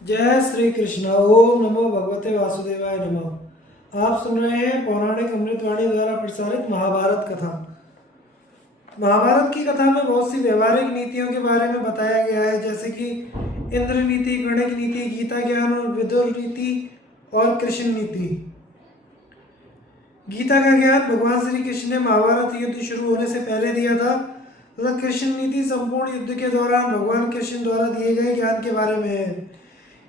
जय श्री कृष्ण। ओम नमो भगवते वासुदेवाय नमः। आप सुन रहे हैं पौराणिक अमृतवाणी द्वारा प्रसारित महाभारत कथा। महाभारत की कथा में बहुत सी व्यवहारिक नीतियों के बारे में बताया गया है, जैसे कि इंद्र नीति, गणिक नीति, गीता ज्ञान और विदुर नीति और कृष्ण नीति। गीता का ज्ञान भगवान श्री कृष्ण ने महाभारत युद्ध शुरू होने से पहले दिया था तथा कृष्ण नीति संपूर्ण युद्ध के दौरान भगवान कृष्ण द्वारा दिए गए ज्ञान के बारे में है।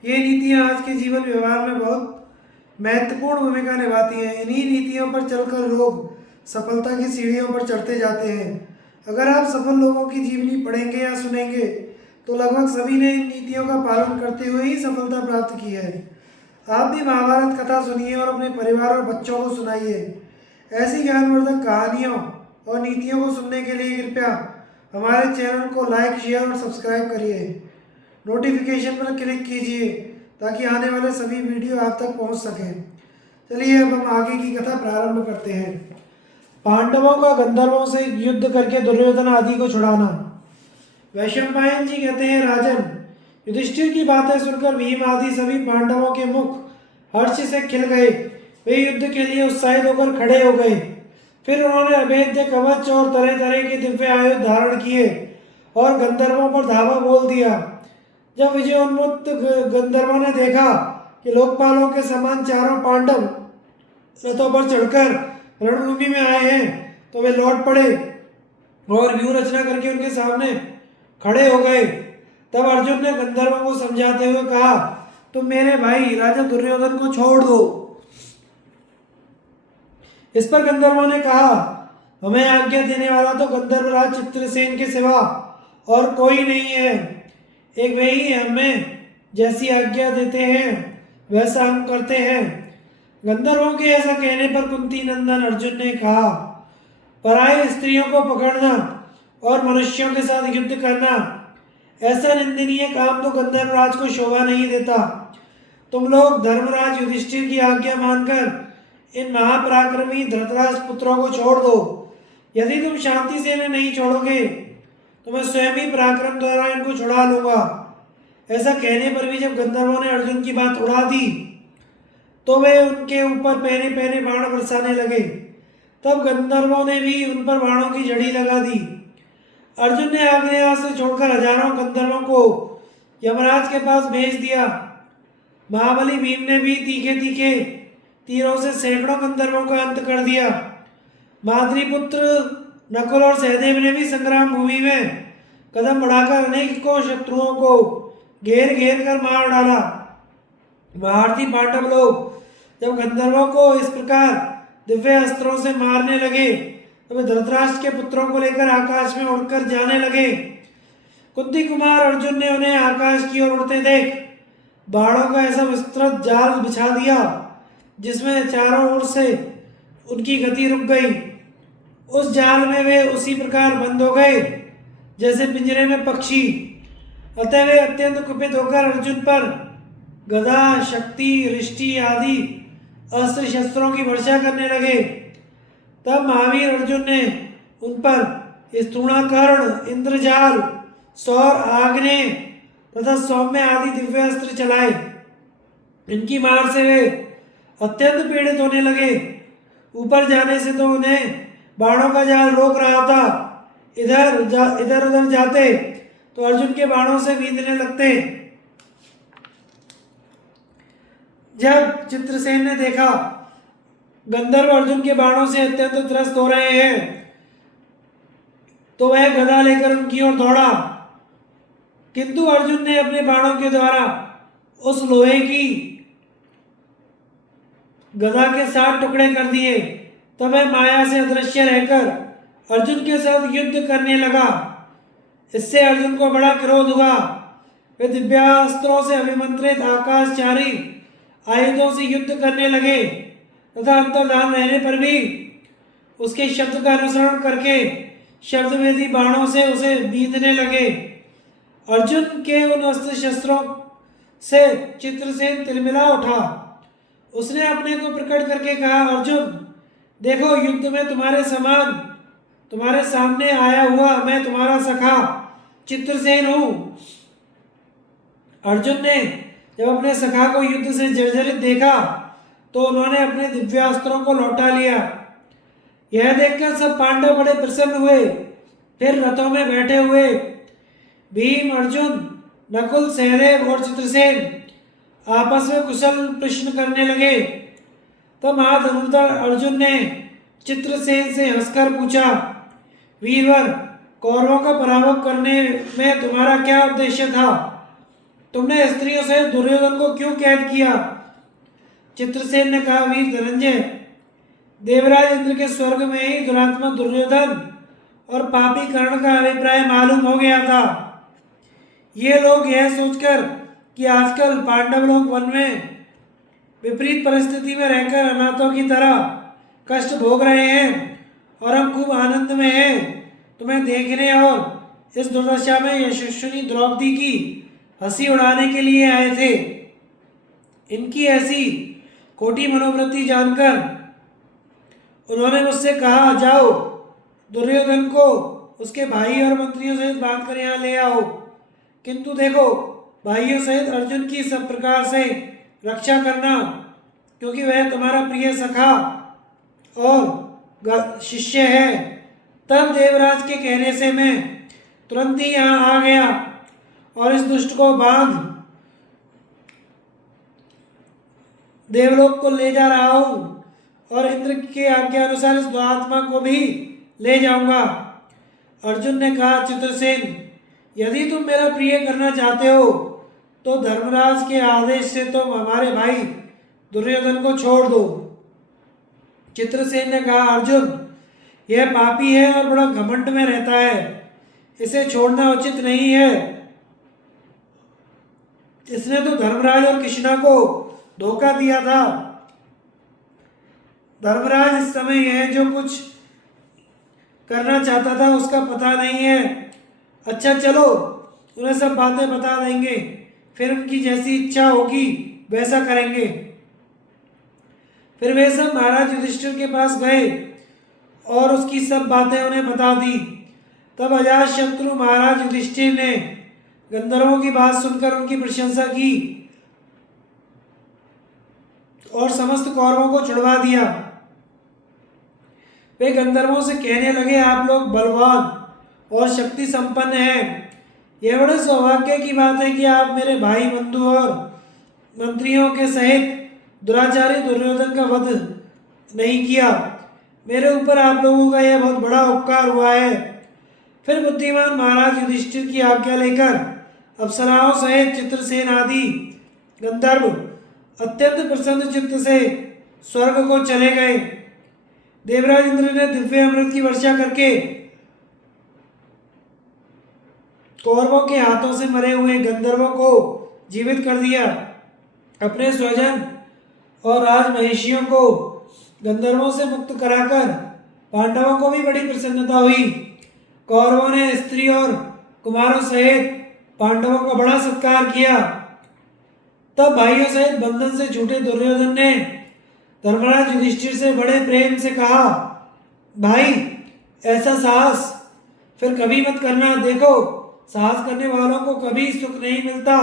ये नीतियाँ आज के जीवन व्यवहार में बहुत महत्वपूर्ण भूमिका निभाती हैं। इन्हीं नीतियों पर चलकर लोग सफलता की सीढ़ियों पर चढ़ते जाते हैं। अगर आप सफल लोगों की जीवनी पढ़ेंगे या सुनेंगे तो लगभग सभी ने इन नीतियों का पालन करते हुए ही सफलता प्राप्त की है। आप भी महाभारत कथा सुनिए और अपने परिवार और बच्चों को सुनाइए। ऐसी ज्ञानवर्धक कहानियों और नीतियों को सुनने के लिए कृपया हमारे चैनल को लाइक, शेयर और सब्सक्राइब करिए। नोटिफिकेशन पर क्लिक कीजिए ताकि आने वाले सभी वीडियो आप तक पहुंच सकें। चलिए अब हम आगे की कथा प्रारंभ करते हैं। पांडवों का गंधर्वों से युद्ध करके दुर्योधन आदि को छुड़ाना। वैशंपायन जी कहते हैं, राजन, युधिष्ठिर की बातें सुनकर भीम आदि सभी पांडवों के मुख हर्ष से खिल गए। वे युद्ध के लिए उत्साहित होकर खड़े हो गए। फिर उन्होंने अभेद्य कवच और तरह तरह के दिव्य आयुध धारण किए और गंधर्वों पर धावा बोल दिया। जब विजयोन्मुक्त गंधर्वों ने देखा कि लोकपालों के समान चारों पांडव रथों पर चढ़कर रणभूमि में आए हैं तो वे लौट पड़े और व्यूह रचना करके उनके सामने खड़े हो गए। तब अर्जुन ने गंधर्वों को समझाते हुए कहा, तुम मेरे भाई राजा दुर्योधन को छोड़ दो। इस पर गंधर्वों ने कहा, हमें आज्ञा देने वाला तो गंधर्वराज चित्रसेन के सिवा और कोई नहीं है। एक वे ही हमें जैसी आज्ञा देते हैं वैसा हम करते हैं। गंधर्वों के ऐसा कहने पर कुंती नंदन अर्जुन ने कहा, पराई स्त्रियों को पकड़ना और मनुष्यों के साथ युद्ध करना ऐसा निंदनीय काम तो गंधर्वराज को शोभा नहीं देता। तुम लोग धर्मराज युधिष्ठिर की आज्ञा मानकर इन महापराक्रमी धृतराष्ट्र पुत्रों को छोड़ दो। यदि तुम शांति से इन्हें नहीं छोड़ोगे तो मैं स्वयं ही पराक्रम द्वारा इनको छुड़ा लूंगा। ऐसा कहने पर भी जब गंधर्वों ने अर्जुन की बात उड़ा दी तो वे उनके ऊपर पहने पहने बाण बरसाने लगे। तब गंधर्वों ने भी उन पर बाणों की झड़ी लगा दी। अर्जुन ने आग्नेयास्त्र से छोड़कर हजारों गंधर्वों को यमराज के पास भेज दिया। महाबली भीम ने भी तीखे तीखे तीरों से सैकड़ों गंधर्वों का अंत कर दिया। माद्रीपुत्र नकुल और सहदेव ने भी संग्राम भूमि में कदम बढ़ाकर अनेकों शत्रुओं को घेर घेर कर मार डाला। महारथी पांडव लोग जब गंधर्वों को इस प्रकार दिव्य अस्त्रों से मारने लगे तो वे धृतराष्ट्र के पुत्रों को लेकर आकाश में उड़कर जाने लगे। कुंती कुमार अर्जुन ने उन्हें आकाश की ओर उड़ते देख बाणों का ऐसा विस्तृत जाल बिछा दिया जिसमें चारों ओर से उनकी गति रुक गई। उस जाल में वे उसी प्रकार बंद हो गए जैसे पिंजरे में पक्षी। अतः वे अत्यंत कुपित होकर अर्जुन पर गदा, शक्ति, रिष्टि आदि अस्त्र शस्त्रों की वर्षा करने लगे। तब महावीर अर्जुन ने उन पर स्थूणाकर्ण, इंद्रजाल, सौर, आग्नेय तथा सौम्य आदि दिव्य अस्त्र चलाए। इनकी मार से वे अत्यंत पीड़ित होने लगे। ऊपर जाने से तो उन्हें बाणों का जाल रोक रहा था। इधर उधर जाते तो अर्जुन के बाणों से बींधने लगते। जब चित्रसेन ने देखा गंधर्व अर्जुन के बाणों से अत्यंत त्रस्त हो रहे हैं तो वह गदा लेकर उनकी ओर दौड़ा, किंतु अर्जुन ने अपने बाणों के द्वारा उस लोहे की गदा के 7 टुकड़े कर दिए। तब वह माया से अदृश्य रहकर अर्जुन के साथ युद्ध करने लगा। इससे अर्जुन को बड़ा क्रोध हुआ। वे दिव्यास्त्रों से अभिमंत्रित आकाशचारी आयुधों से युद्ध करने लगे तथा अंतर्धान रहने पर भी उसके शब्द का अनुसरण करके शब्दवेदी बाणों से उसे बींधने लगे। अर्जुन के उन अस्त्र शस्त्रों से चित्रसेन तिलमिला उठा। उसने अपने को प्रकट करके कहा, अर्जुन देखो, युद्ध में तुम्हारे सामने आया हुआ मैं तुम्हारा सखा चित्रसेन हूं। अर्जुन ने जब अपने सखा को युद्ध से जर्जरित देखा तो उन्होंने अपने दिव्यास्त्रों को लौटा लिया। यह देखकर सब पांडव बड़े प्रसन्न हुए। फिर रथों में बैठे हुए भीम, अर्जुन, नकुल, सहदेव और चित्रसेन आपस में कुशल प्रश्न करने लगे। तब महाधनुर्धर अर्जुन ने चित्रसेन से हंसकर पूछा, वीरवर, कौरवों का पराभव करने में तुम्हारा क्या उद्देश्य था? तुमने स्त्रियों से दुर्योधन को क्यों कैद किया? चित्रसेन ने कहा, वीर धनंजय, देवराज इंद्र के स्वर्ग में ही दुरात्मा दुर्योधन और पापी कर्ण का अभिप्राय मालूम हो गया था। ये लोग यह सोचकर कि आजकल पांडव लोग वन में विपरीत परिस्थिति में रहकर अनाथों की तरह कष्ट भोग रहे हैं और हम खूब आनंद में हैं, तुम्हें देखने और इस दुर्दशा में यशस्विनी द्रौपदी की हंसी उड़ाने के लिए आए थे। इनकी ऐसी खोटी मनोवृत्ति जानकर उन्होंने मुझसे कहा, जाओ दुर्योधन को उसके भाई और मंत्रियों सहित बांध कर यहाँ ले आओ। किंतु देखो, भाइयों सहित अर्जुन की सब प्रकार से रक्षा करना, क्योंकि वह तुम्हारा प्रिय सखा और शिष्य है। तब देवराज के कहने से मैं तुरंत ही यहाँ आ गया और इस दुष्ट को बांध देवलोक को ले जा रहा हूँ और इंद्र के आज्ञा अनुसार इस दुरात्मा को भी ले जाऊंगा। अर्जुन ने कहा, चित्रसेन, यदि तुम मेरा प्रिय करना चाहते हो तो धर्मराज के आदेश से तुम हमारे भाई दुर्योधन को छोड़ दो। चित्रसेन ने कहा, अर्जुन, यह पापी है और बड़ा घमंड में रहता है, इसे छोड़ना उचित नहीं है। इसने तो धर्मराज और कृष्णा को धोखा दिया था। धर्मराज इस समय यह जो कुछ करना चाहता था उसका पता नहीं है। अच्छा चलो, उन्हें सब बातें बता देंगे, फिर उनकी जैसी इच्छा होगी वैसा करेंगे। फिर वे सब महाराज युधिष्ठिर के पास गए और उसकी सब बातें उन्हें बता दी। तब अजातशत्रु महाराज युधिष्ठिर ने गंधर्वों की बात सुनकर उनकी प्रशंसा की और समस्त कौरवों को छुड़वा दिया। वे गंधर्वों से कहने लगे, आप लोग बलवान और शक्ति संपन्न हैं। यह बड़े सौभाग्य की बात है कि आप मेरे भाई, बंधु और मंत्रियों के सहित दुराचारी दुर्योधन का वध नहीं किया। मेरे ऊपर आप लोगों का यह बहुत बड़ा उपकार हुआ है। फिर बुद्धिमान महाराज युधिष्ठिर की आज्ञा लेकर अप्सराओं सहित चित्रसेन आदि गंधर्व अत्यंत प्रसन्न चित्त से स्वर्ग को चले गए। देवराज इंद्र ने दिव्य अमृत की वर्षा करके कौरवों के हाथों से मरे हुए गंधर्वों को जीवित कर दिया। अपने स्वजन और राजमहिषियों को गंधर्वों से मुक्त कराकर पांडवों को भी बड़ी प्रसन्नता हुई। कौरवों ने स्त्री और कुमारों सहित पांडवों का बड़ा सत्कार किया। तब भाइयों सहित बंधन से छूटे दुर्योधन ने धर्मराज युधिष्ठिर से बड़े प्रेम से कहा, भाई, ऐसा साहस फिर कभी मत करना। देखो, साहस करने वालों को कभी सुख नहीं मिलता।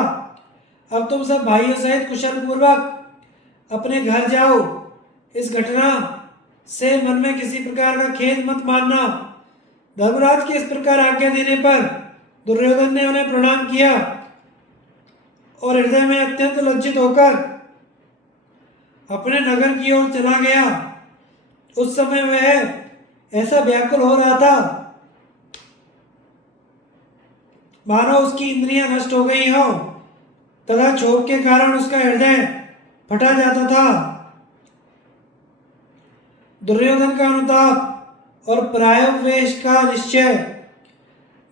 अब तुम सब भाइयों सहित कुशल पूर्वक अपने घर जाओ। इस घटना से मन में किसी प्रकार का खेद मत मानना। धर्मराज के इस प्रकार आज्ञा देने पर दुर्योधन ने उन्हें प्रणाम किया और हृदय में अत्यंत लज्जित होकर अपने नगर की ओर चला गया। उस समय वह ऐसा व्याकुल हो रहा था मानो उसकी इंद्रियां नष्ट हो गई हो तथा क्षोभ के कारण उसका हृदय फटा जाता था। दुर्योधन का अनुताप और प्रायोपवेश का निश्चय।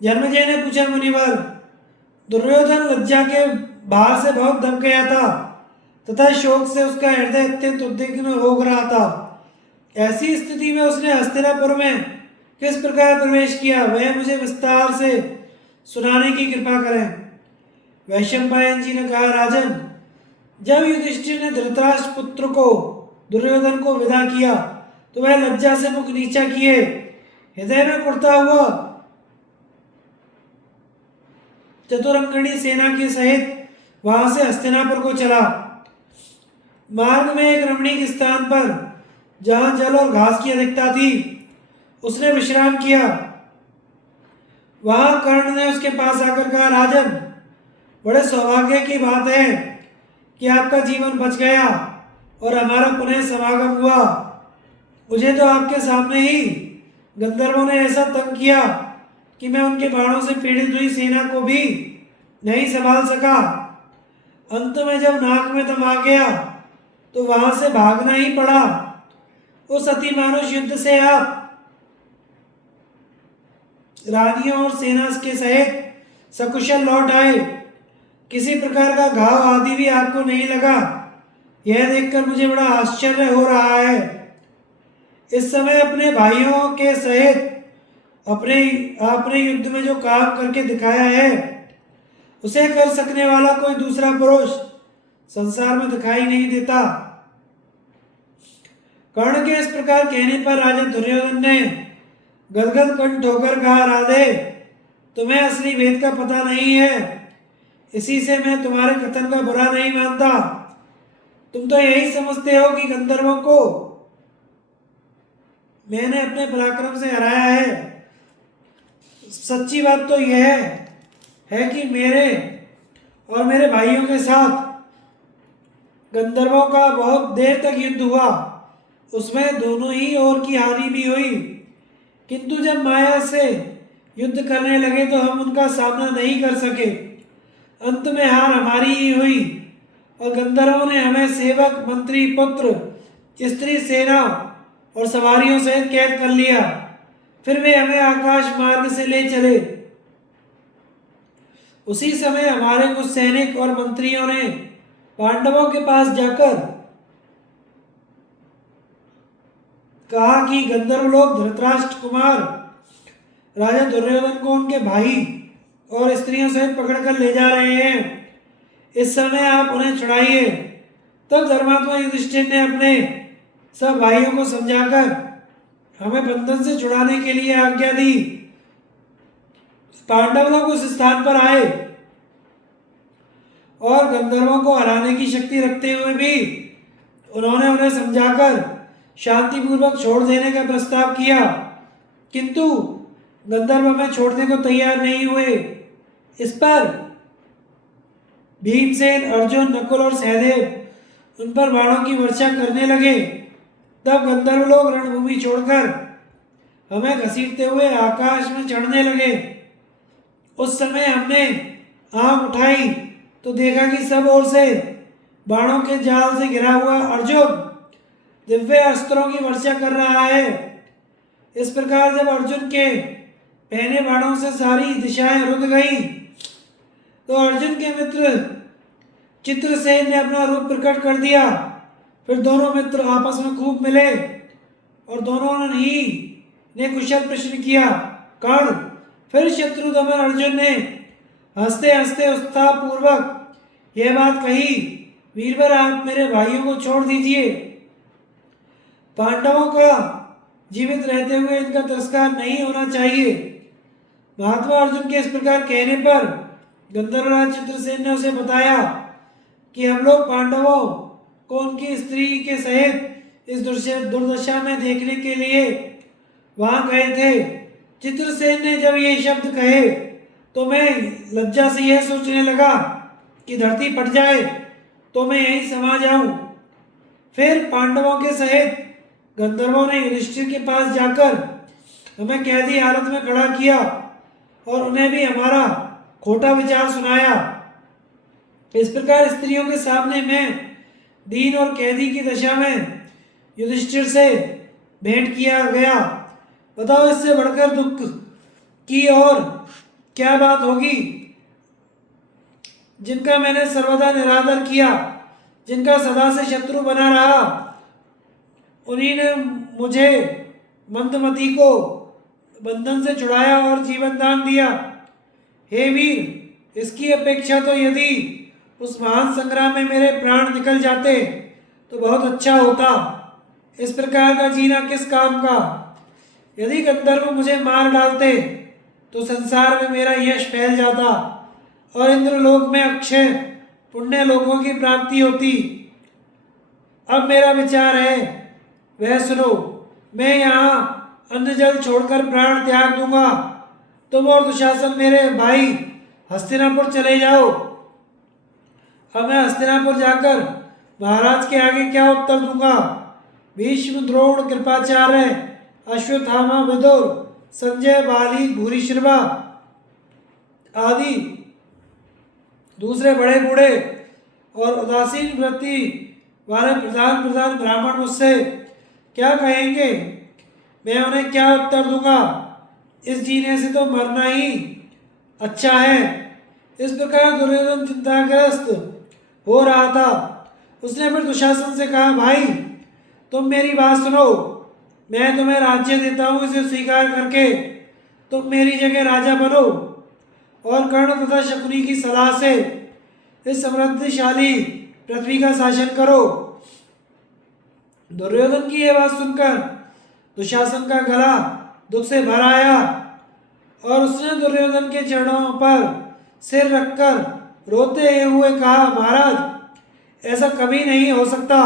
जन्मेजय ने पूछा, मुनिवर, दुर्योधन लज्जा के भार से बहुत दब गया था तथा शोक से उसका हृदय अत्यंत उद्विग्न हो रहा था। ऐसी स्थिति में उसने हस्तिनापुर में किस प्रकार प्रवेश किया, वह मुझे विस्तार से सुनाने की कृपा करें। वैशंपायन जी ने कहा, राजन, जब युधिष्ठिर ने धृतराष्ट्र पुत्र को दुर्योधन को विदा किया तो वह लज्जा से मुख नीचा किए हृदय में कुढ़ता हुआ चतुरंगणी सेना के सहित वहां से हस्तिनापुर को चला। मार्ग में एक रमणीक स्थान पर, जहां जल और घास की अधिकता थी, उसने विश्राम किया। वहां कर्ण ने उसके पास आकर कहा, राजन, बड़े सौभाग्य की बात है कि आपका जीवन बच गया और हमारा पुनः समागम हुआ। मुझे तो आपके सामने ही गंधर्वों ने ऐसा तंग किया कि मैं उनके बाणों से पीड़ित हुई सेना को भी नहीं संभाल सका। अंत में जब नाक में दम आ गया तो वहां से भागना ही पड़ा। उस अतिमानुष युद्ध से आप रानियों और सेना के सहित सकुशल लौट आए। किसी प्रकार का घाव आदि भी आपको नहीं लगा। यह देखकर मुझे बड़ा आश्चर्य हो रहा है। इस समय अपने भाइयों के सहित आपने युद्ध में जो काम करके दिखाया है, उसे कर सकने वाला कोई दूसरा पुरुष संसार में दिखाई नहीं देता। कर्ण के इस प्रकार कहने पर राजा दुर्योधन ने गदगद कंठ होकर कहा, राधे, तुम्हें असली भेद का पता नहीं है। इसी से मैं तुम्हारे कथन का बुरा नहीं मानता। तुम तो यही समझते हो कि गंधर्वों को मैंने अपने पराक्रम से हराया है। सच्ची बात तो यह है कि मेरे और मेरे भाइयों के साथ गंधर्वों का बहुत देर तक युद्ध हुआ। उसमें दोनों ही ओर की हानि भी हुई, किंतु जब माया से युद्ध करने लगे तो हम उनका सामना नहीं कर सके। अंत में हार हमारी ही हुई और गंधर्वों ने हमें सेवक, मंत्री, पुत्र, स्त्री, सेना और सवारियों सहित कैद कर लिया। फिर वे हमें आकाश मार्ग से ले चले। उसी समय हमारे कुछ सैनिक और मंत्रियों ने पांडवों के पास जाकर कहा कि गंधर्व लोग धृतराष्ट्र कुमार राजा दुर्योधन को उनके भाई और स्त्रियों सहित पकड़कर ले जा रहे हैं। इस समय आप उन्हें छुड़ाइए। तब धर्मात्मा युधिष्ठिर ने अपने सब भाइयों को समझाकर हमें बंधन से छुड़ाने के लिए आज्ञा दी। पांडव लोग उस स्थान पर आए और गंधर्वों को हराने की शक्ति रखते हुए भी उन्होंने उन्हें समझाकर शांतिपूर्वक छोड़ देने का प्रस्ताव किया, किंतु गंधर्व हमें छोड़ने को तैयार नहीं हुए। इस पर भीमसेन, अर्जुन, नकुल और सहदेव उन पर बाणों की वर्षा करने लगे। तब गंधर्व लोग रणभूमि छोड़कर हमें घसीटते हुए आकाश में चढ़ने लगे। उस समय हमने आंख उठाई तो देखा कि सब ओर से बाणों के जाल से घिरा हुआ अर्जुन दिव्य अस्त्रों की वर्षा कर रहा है। इस प्रकार जब अर्जुन के पहने बाणों से सारी दिशाएं रुक गईं, तो अर्जुन के मित्र चित्रसेन ने अपना रूप प्रकट कर दिया। फिर दोनों मित्र आपस में खूब मिले और दोनों ही ने कुशल प्रश्न किया। कर्ण, फिर शत्रुदमन अर्जुन ने हंसते हंसते उत्साहपूर्वक यह बात कही, वीरवर, आप मेरे भाइयों को छोड़ दीजिए। पांडवों का जीवित रहते हुए इनका तिरस्कार नहीं होना चाहिए। महात्मा अर्जुन के इस प्रकार कहने पर गंधर्वराज चित्रसेन ने उसे बताया कि हम लोग पांडवों को उनकी स्त्री के सहित इस दुर्दशा में देखने के लिए वहां गए थे। चित्रसेन ने जब ये शब्द कहे तो मैं लज्जा से यह सोचने लगा कि धरती फट जाए तो मैं यहीं समा जाऊं। फिर पांडवों के सहित गंधर्वों ने युधिष्ठिर के पास जाकर हमें कैदी हालत में खड़ा किया और उन्हें भी हमारा खोटा विचार सुनाया। इस प्रकार स्त्रियों के सामने मैं दीन और कैदी की दशा में युधिष्ठिर से भेंट किया गया। बताओ, इससे बढ़कर दुख की और क्या बात होगी। जिनका मैंने सर्वदा निरादर किया, जिनका सदा से शत्रु बना रहा, उन्हीं ने मुझे मंदमती को बंधन से छुड़ाया और जीवन दान दिया। हे वीर, इसकी अपेक्षा तो यदि उस महान संग्राम में मेरे प्राण निकल जाते तो बहुत अच्छा होता। इस प्रकार का जीना किस काम का। यदि गंधर्व मुझे मार डालते तो संसार में मेरा यश फैल जाता और इंद्रलोक में अक्षय पुण्य लोगों की प्राप्ति होती। अब मेरा विचार है वह सुनो। मैं यहाँ अन्न जल छोड़कर प्राण त्याग दूंगा। तुम और दुशासन मेरे भाई हस्तिनापुर चले जाओ। अब मैं हस्तिनापुर जाकर महाराज के आगे क्या उत्तर दूंगा? भीष्म, द्रोण, कृपाचार्य, अश्वत्थामा, विदुर, संजय, बाली, भूरिश्रवा आदि दूसरे बड़े बूढ़े और उदासीन वृत्ति वाले प्रधान प्रधान ब्राह्मण मुझसे क्या कहेंगे? मैं उन्हें क्या उत्तर दूंगा? इस जीने से तो मरना ही अच्छा है। इस प्रकार दुर्योधन चिंताग्रस्त हो रहा था। उसने फिर दुशासन से कहा, भाई तुम मेरी बात सुनो। मैं तुम्हें राज्य देता हूँ, इसे स्वीकार करके तुम मेरी जगह राजा बनो और कर्ण तथा शकुनी की सलाह से इस समृद्धशाली पृथ्वी का शासन करो। दुर्योधन की यह बात सुनकर दुशासन का गला दुख से भर आया और उसने दुर्योधन के चरणों पर सिर रखकर रोते हुए कहा, महाराज ऐसा कभी नहीं हो सकता।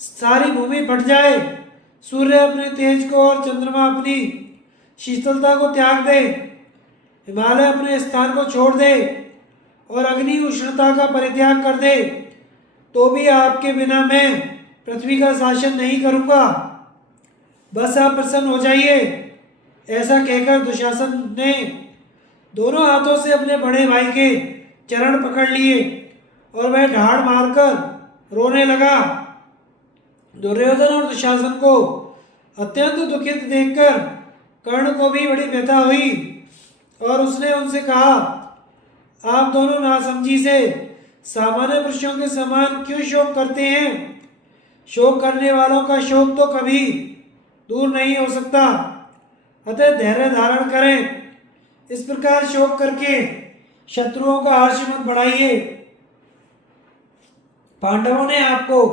सारी भूमि फट जाए, सूर्य अपने तेज को और चंद्रमा अपनी शीतलता को त्याग दे, हिमालय अपने स्थान को छोड़ दे और अग्नि उष्णता का परित्याग कर दे, तो भी आपके बिना मैं पृथ्वी का शासन नहीं करूंगा। बस आप प्रसन्न हो जाइए। ऐसा कहकर दुशासन ने दोनों हाथों से अपने बड़े भाई के चरण पकड़ लिए और वह ढाड़ मारकर रोने लगा। दुर्योधन और दुशासन को अत्यंत दुखित देखकर कर्ण को भी बड़ी व्यथा हुई और उसने उनसे कहा, आप दोनों नासमझी से सामान्य पुरुषों के समान क्यों शोक करते हैं? शोक करने वालों का शोक तो कभी दूर नहीं हो सकता। अतः धैर्य धारण करें। इस प्रकार शोक करके शत्रुओं का हर्ष मत बढ़ाइए। पांडवों ने आपको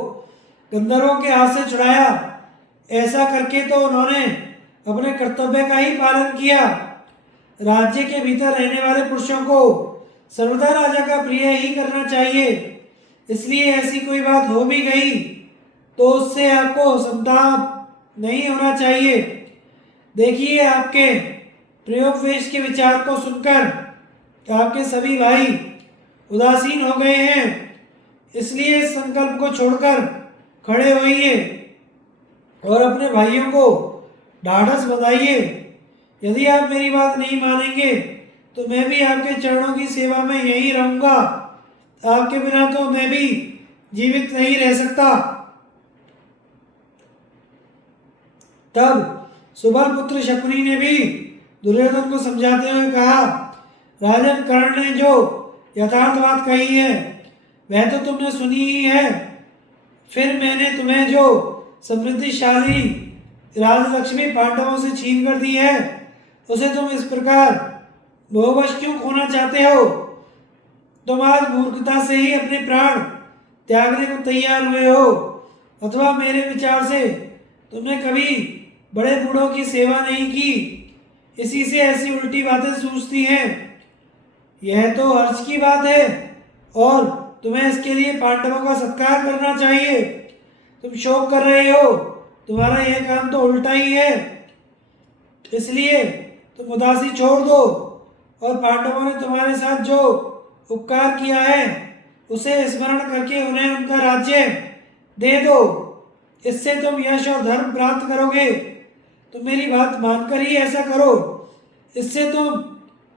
गंधर्वों के हाथ से छुड़ाया। ऐसा करके तो उन्होंने अपने कर्तव्य का ही पालन किया। राज्य के भीतर रहने वाले पुरुषों को सर्वदा राजा का प्रिय ही करना चाहिए। इसलिए ऐसी कोई बात हो भी गई तो उससे आपको संताप नहीं होना चाहिए। देखिए, आपके प्रयोगवेश के विचार को सुनकर आपके सभी भाई उदासीन हो गए हैं। इसलिए इस संकल्प को छोड़कर खड़े होइए और अपने भाइयों को ढाढ़स बधाइए। यदि आप मेरी बात नहीं मानेंगे तो मैं भी आपके चरणों की सेवा में यहीं रहूंगा। आपके बिना तो मैं भी जीवित नहीं रह सकता। तब सुबल पुत्र शकुनी ने भी दुर्योधन को समझाते हुए कहा, राजन, कर्ण ने जो यथार्थ बात कही है वह तो तुमने सुनी ही है। फिर मैंने तुम्हें जो समृद्धिशाली राजलक्ष्मी पांडवों से छीन कर दी है उसे तुम इस प्रकार मोहवश क्यों खोना चाहते हो? तुम आज मूर्खता से ही अपने प्राण त्यागने को तैयार हुए हो, अथवा मेरे विचार से तुमने कभी बड़े बूढ़ों की सेवा नहीं की, इसी से ऐसी उल्टी बातें सूझती हैं। यह तो हर्ष की बात है और तुम्हें इसके लिए पांडवों का सत्कार करना चाहिए। तुम शोक कर रहे हो, तुम्हारा यह काम तो उल्टा ही है। इसलिए तुम उदासी छोड़ दो और पांडवों ने तुम्हारे साथ जो उपकार किया है उसे स्मरण करके उन्हें उनका राज्य दे दो। इससे तुम यश और धर्म प्राप्त करोगे। तुम मेरी बात मानकर ही ऐसा करो, इससे तुम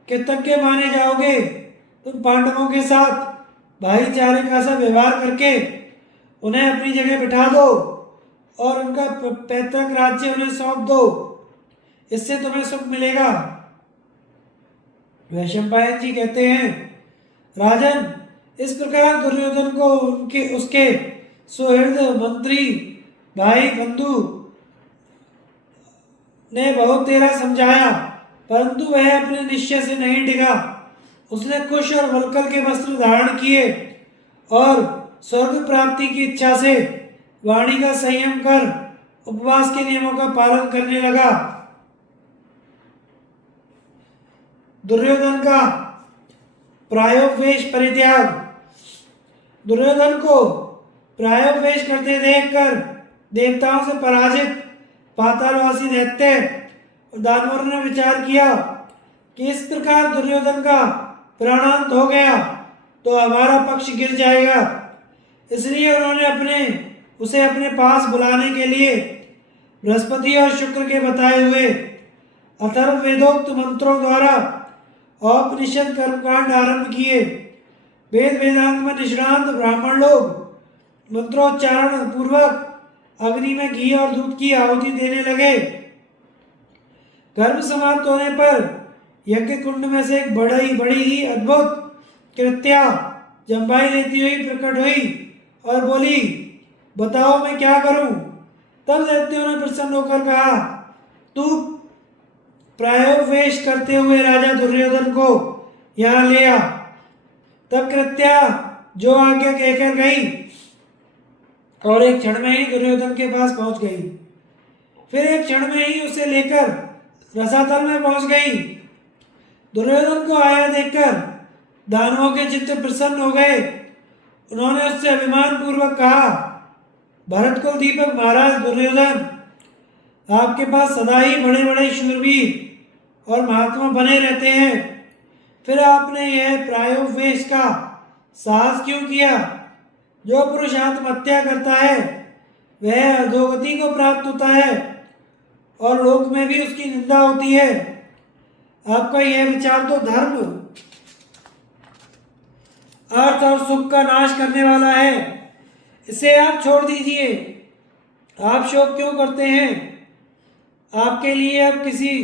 कृतज्ञ माने जाओगे। तुम पांडवों के साथ भाईचारे का सा व्यवहार करके उन्हें अपनी जगह बिठा दो और उनका पैतृक राज्य उन्हें सौंप दो। इससे तुम्हें सुख मिलेगा। वैशंपायन जी कहते हैं, राजन, इस प्रकार दुर्योधन को उसके सुहृद मंत्री भाई बंधु ने बहुत तेरा समझाया, परंतु वह अपने निश्चय से नहीं डिगा। उसने कुश और वल्कल के वस्त्र धारण किए और स्वर्ग प्राप्ति की इच्छा से वाणी का संयम कर उपवास के नियमों का पालन करने लगा। दुर्योधन का प्रायोपवेश परित्याग। दुर्योधन को प्रायोपवेश करते देखकर देवताओं से पराजित पातालवासी दैत्य और दानवों ने विचार किया कि इस प्रकार दुर्योधन का प्राणांत हो गया तो हमारा पक्ष गिर जाएगा। इसलिए उन्होंने उसे अपने पास बुलाने के लिए बृहस्पति और शुक्र के बताए हुए अथर्व वेदोक्त मंत्रों द्वारा औपनिषद कर्मकांड आरंभ किए। वेद वेदांत में निष्णांत ब्राह्मण लोग मंत्रोच्चारण पूर्वक अग्नि में घी और दूध की आहुति देने लगे। कर्म समाप्त होने पर यज्ञ कुंड में से एक बड़ी ही अद्भुत कृत्या जम्बाई लेती हुई प्रकट हुई और बोली, बताओ मैं क्या करूं? तब दैत्यों ने प्रसन्न होकर कहा, तू प्रायोपवेश करते हुए राजा दुर्योधन को यहाँ ले आ। तब कृत्या जो आज्ञा कहकर गई और एक क्षण में ही दुर्योधन के पास पहुंच गई। फिर एक क्षण में ही उसे लेकर रसातल में पहुंच गई। दुर्योधन को आया देखकर दानवों के चित्त प्रसन्न हो गए। उन्होंने उससे अभिमान पूर्वक कहा, भरत कुल दीपक महाराज दुर्योधन, आपके पास सदा ही बड़े बड़े शूरवीर और महात्मा बने रहते हैं, फिर आपने यह प्रायोपवेश का साहस क्यों किया? जो पुरुष आत्महत्या करता है वह अधोगति को प्राप्त होता है और लोक में भी उसकी निंदा होती है। आपका यह विचार तो धर्म, अर्थ और सुख का नाश करने वाला है। इसे आप छोड़ दीजिए। आप शोक क्यों करते हैं? आपके लिए अब किसी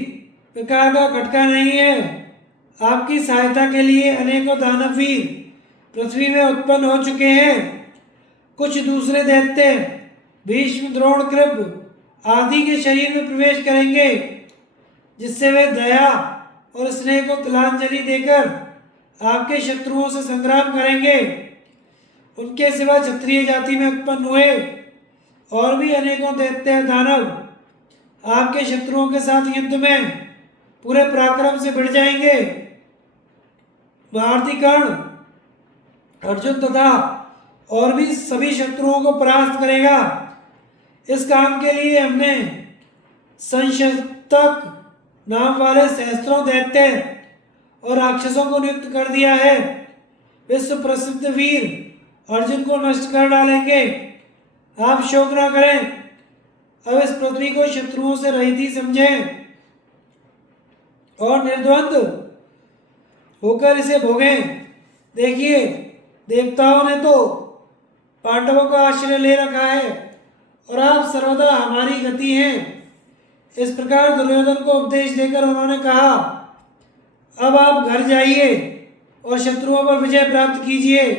प्रकार का खटका नहीं है। आपकी सहायता के लिए अनेकों दानवीर पृथ्वी में उत्पन्न हो चुके हैं। कुछ दूसरे दैत्य भीष्म, द्रोण, कृप आदि के शरीर में प्रवेश करेंगे, जिससे वे दया और स्नेह को तिलांजलि देकर आपके शत्रुओं से संग्राम करेंगे। उनके सिवा क्षत्रिय जाति में उत्पन्न हुए और भी अनेकों दैत्य दानव आपके शत्रुओं के साथ युद्ध में पूरे पराक्रम से भिड़ जाएंगे। भारती कर्ण, अर्जुन तथा और भी सभी शत्रुओं को परास्त करेगा। इस काम के लिए हमने संशतक नाम वाले सहस्त्रों दैत्य और राक्षसों को नियुक्त कर दिया है। विश्व प्रसिद्ध वीर अर्जुन को नष्ट कर डालेंगे। आप शोक न करें। अब इस पृथ्वी को शत्रुओं से रहित ही समझें और निर्द्वंद होकर इसे भोगें। देखिए, देवताओं ने तो पांडवों का आश्रय ले रखा है और आप सर्वदा हमारी गति हैं। इस प्रकार दुर्योधन को उपदेश देकर उन्होंने कहा, अब आप घर जाइए और शत्रुओं पर विजय प्राप्त कीजिए।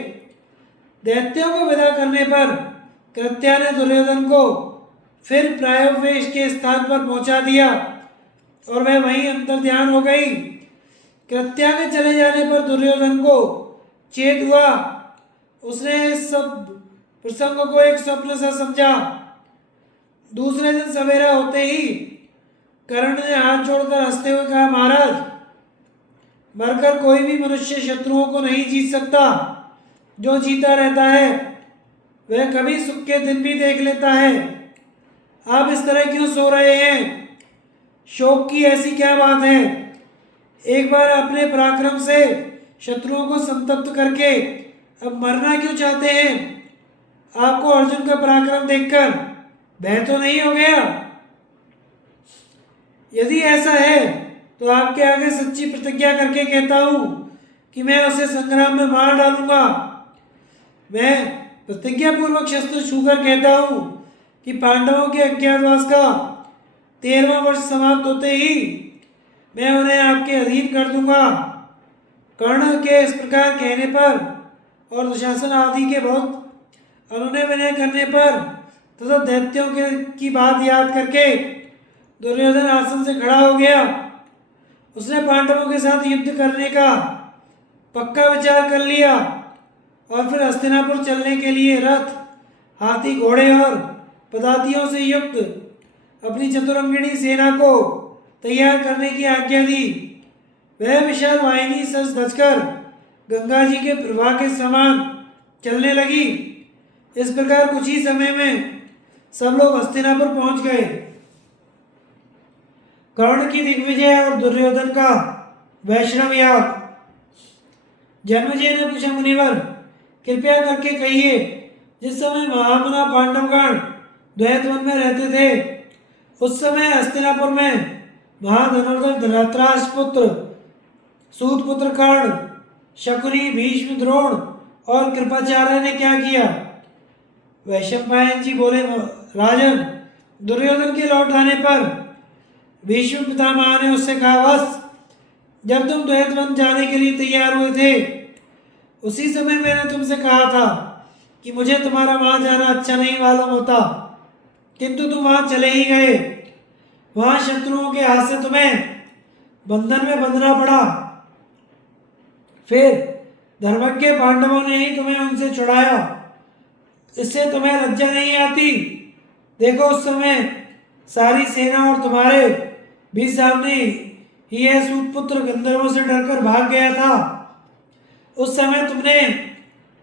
दैत्यों को विदा करने पर कृत्या ने दुर्योधन को फिर प्रायोपवेश के स्थान पर पहुंचा दिया और वह वहीं अंतर्ध्यान हो गई। कृत्या के चले जाने पर दुर्योधन को चेत हुआ। उसने इस सब प्रसंग को एक स्वप्न सा समझा। दूसरे दिन सवेरा होते ही कर्ण ने हाथ जोड़कर हंसते हुए कहा, महाराज, मरकर कोई भी मनुष्य शत्रुओं को नहीं जीत सकता। जो जीता रहता है वह कभी सुख के दिन भी देख लेता है। आप इस तरह क्यों सो रहे हैं? शोक की ऐसी क्या बात है? एक बार अपने पराक्रम से शत्रुओं को संतप्त करके अब मरना क्यों चाहते हैं? आपको अर्जुन का पराक्रम देखकर भय तो नहीं हो गया? यदि ऐसा है तो आपके आगे सच्ची प्रतिज्ञा करके कहता हूं कि मैं उसे संग्राम में मार डालूंगा। मैं प्रतिज्ञा पूर्वक शस्त्र छूकर कहता हूं कि पांडवों के अज्ञातवास का 13वां वर्ष समाप्त होते ही मैं उन्हें आपके अधीन कर दूंगा। कर्ण के इस प्रकार कहने पर और दुशासन आदि के बहुत अनुनय विनय करने पर तथा दैत्यों की बात याद करके दुर्योधन आसन से खड़ा हो गया। उसने पांडवों के साथ युद्ध करने का पक्का विचार कर लिया और फिर हस्तिनापुर चलने के लिए रथ, हाथी, घोड़े और पदातियों से युक्त अपनी चतुरंगिणी सेना को तैयार करने की आज्ञा दी। वह विशाल वाहिनी सज धजकर गंगा जी के प्रवाह के समान चलने लगी। इस प्रकार कुछ ही समय में सब लोग हस्तिनापुर पहुंच गए। कर्ण की दिग्विजय और दुर्योधन का वैष्णव याग। जन्मेजय ने पूछा, मुनिवर कृपया करके कहिए, जिस समय महामना पांडवगण द्वैतवन में रहते थे उस समय हस्तिनापुर में महाधनुर्धर धृतराष्ट्र पुत्र, सूत पुत्र कर्ण, शकुनी, भीष्म, द्रोण और कृपाचार्य ने क्या किया? वैशंपायन जी बोले, राजन, दुर्योधन के लौट आने पर भीष्म पितामह ने उससे कहा, बस जब तुम द्वैतवन जाने के लिए तैयार हुए थे उसी समय मैंने तुमसे कहा था कि मुझे तुम्हारा वहां जाना अच्छा नहीं मालूम होता, किंतु तुम वहां चले ही गए। वहां शत्रुओं के हाथ से तुम्हें बंधन में बंधना पड़ा। फिर धर्मज्ञ पांडवों ने ही तुम्हें उनसे छुड़ाया। इससे तुम्हें लज्जा नहीं आती? देखो उस समय सारी सेना और तुम्हारे भी सामने ही यह सूतपुत्र गंधर्वों से डरकर भाग गया था। उस समय तुमने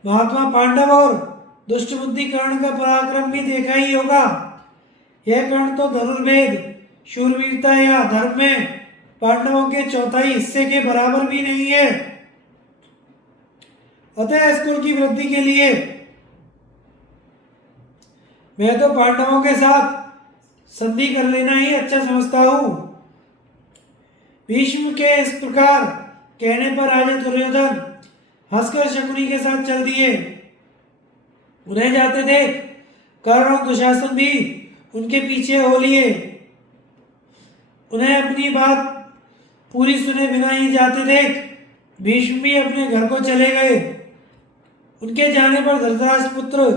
महात्मा पांडव और दुष्ट बुद्धि कर्ण का पराक्रम भी देखा ही होगा। यह कर्ण तो धनुर्वेद, शूरवीरता या धर्म में पांडवों के चौथाई हिस्से के बराबर भी नहीं है। अतः इस कुल की वृद्धि के लिए मैं तो पांडवों के साथ संधि कर लेना ही अच्छा समझता हूं। भीष्म के इस प्रकार कहने पर राजा दुर्योधन हंसकर शकुनी के साथ चल दिए। उन्हें जाते देख कर्ण और दुशासन भी उनके पीछे हो लिए। उन्हें अपनी बात पूरी सुने बिना ही जाते देख भीष्म भी अपने घर को चले गए। उनके जाने पर धृतराष्ट्र पुत्र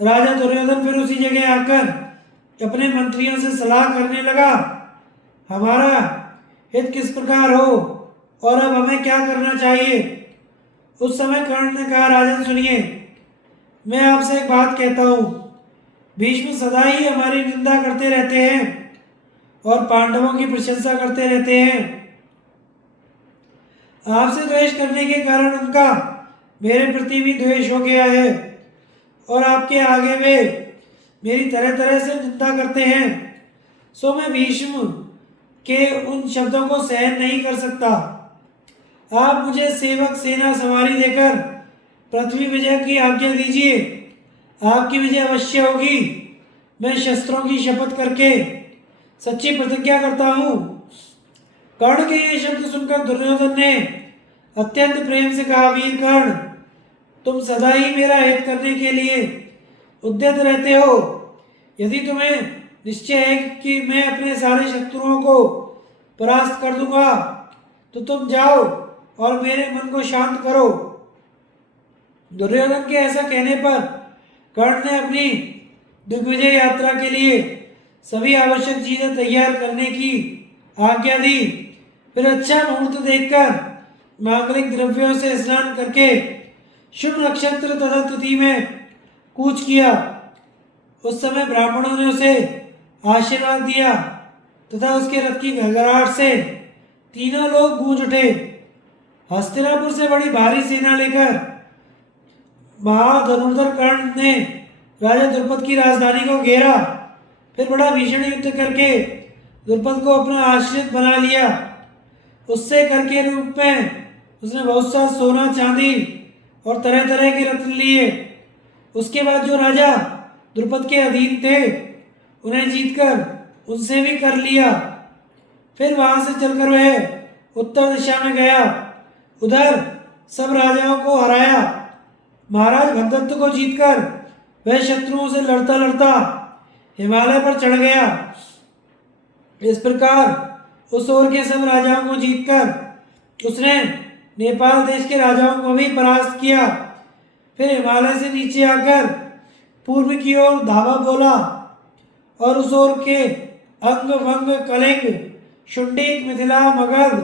राजा दुर्योधन फिर उसी जगह आकर अपने मंत्रियों से सलाह करने लगा, हमारा हित किस प्रकार हो और अब हमें क्या करना चाहिए। उस समय कर्ण ने कहा, राजन सुनिए, मैं आपसे एक बात कहता हूँ। भीष्म सदा ही हमारी निंदा करते रहते हैं और पांडवों की प्रशंसा करते रहते हैं। आपसे द्वेष करने के कारण उनका मेरे प्रति भी द्वेष हो गया है और आपके आगे वे मेरी तरह तरह से निंदा करते हैं। सो मैं भीष्म के उन शब्दों को सहन नहीं कर सकता। आप मुझे सेवक सेना सवारी देकर पृथ्वी विजय की आज्ञा दीजिए। आपकी विजय अवश्य होगी। मैं शस्त्रों की शपथ करके सच्ची प्रतिज्ञा करता हूँ। कर्ण के ये शब्द सुनकर दुर्योधन ने अत्यंत प्रेम से कहा, वीर कर्ण, तुम सदा ही मेरा हित करने के लिए उद्यत रहते हो। यदि तुम्हें निश्चय है कि मैं अपने सारे शत्रुओं को परास्त कर दूंगा तो तुम जाओ और मेरे मन को शांत करो। दुर्योधन के ऐसा कहने पर कर्ण ने अपनी दिग्विजय यात्रा के लिए सभी आवश्यक चीजें तैयार करने की आज्ञा दी। फिर अच्छा मुहूर्त देखकर मांगलिक द्रव्यों से स्नान करके शुभ नक्षत्र तथा तिथि में कूच किया। उस समय ब्राह्मणों ने उसे आशीर्वाद दिया तथा उसके रथ की घड़घड़ाहट से तीनों लोग गूंज उठे। हस्तिनापुर से बड़ी भारी सेना लेकर महाधनुर्धर कर्ण ने राजा द्रुपद की राजधानी को घेरा। फिर बड़ा भीषण युद्ध करके द्रुपद को अपना आश्रित बना लिया। उससे कर के रूप में उसने बहुत सा सोना, चांदी और तरह तरह के रत्न लिए। उसके बाद जो राजा द्रुपद के अधीन थे उन्हें जीतकर उनसे भी कर लिया। फिर वहां से चलकर वह उत्तर दिशा में गया। उधर सब राजाओं को हराया। महाराज भगदत्त को जीतकर वह शत्रुओं से लड़ता लड़ता हिमालय पर चढ़ गया। इस प्रकार उस ओर के सब राजाओं को जीतकर उसने नेपाल देश के राजाओं को भी परास्त किया। फिर हिमालय से नीचे आकर पूर्व की ओर धावा बोला और उस ओर के अंग, वंग, कलिंग, शुंडीक, मिथिला, मगध,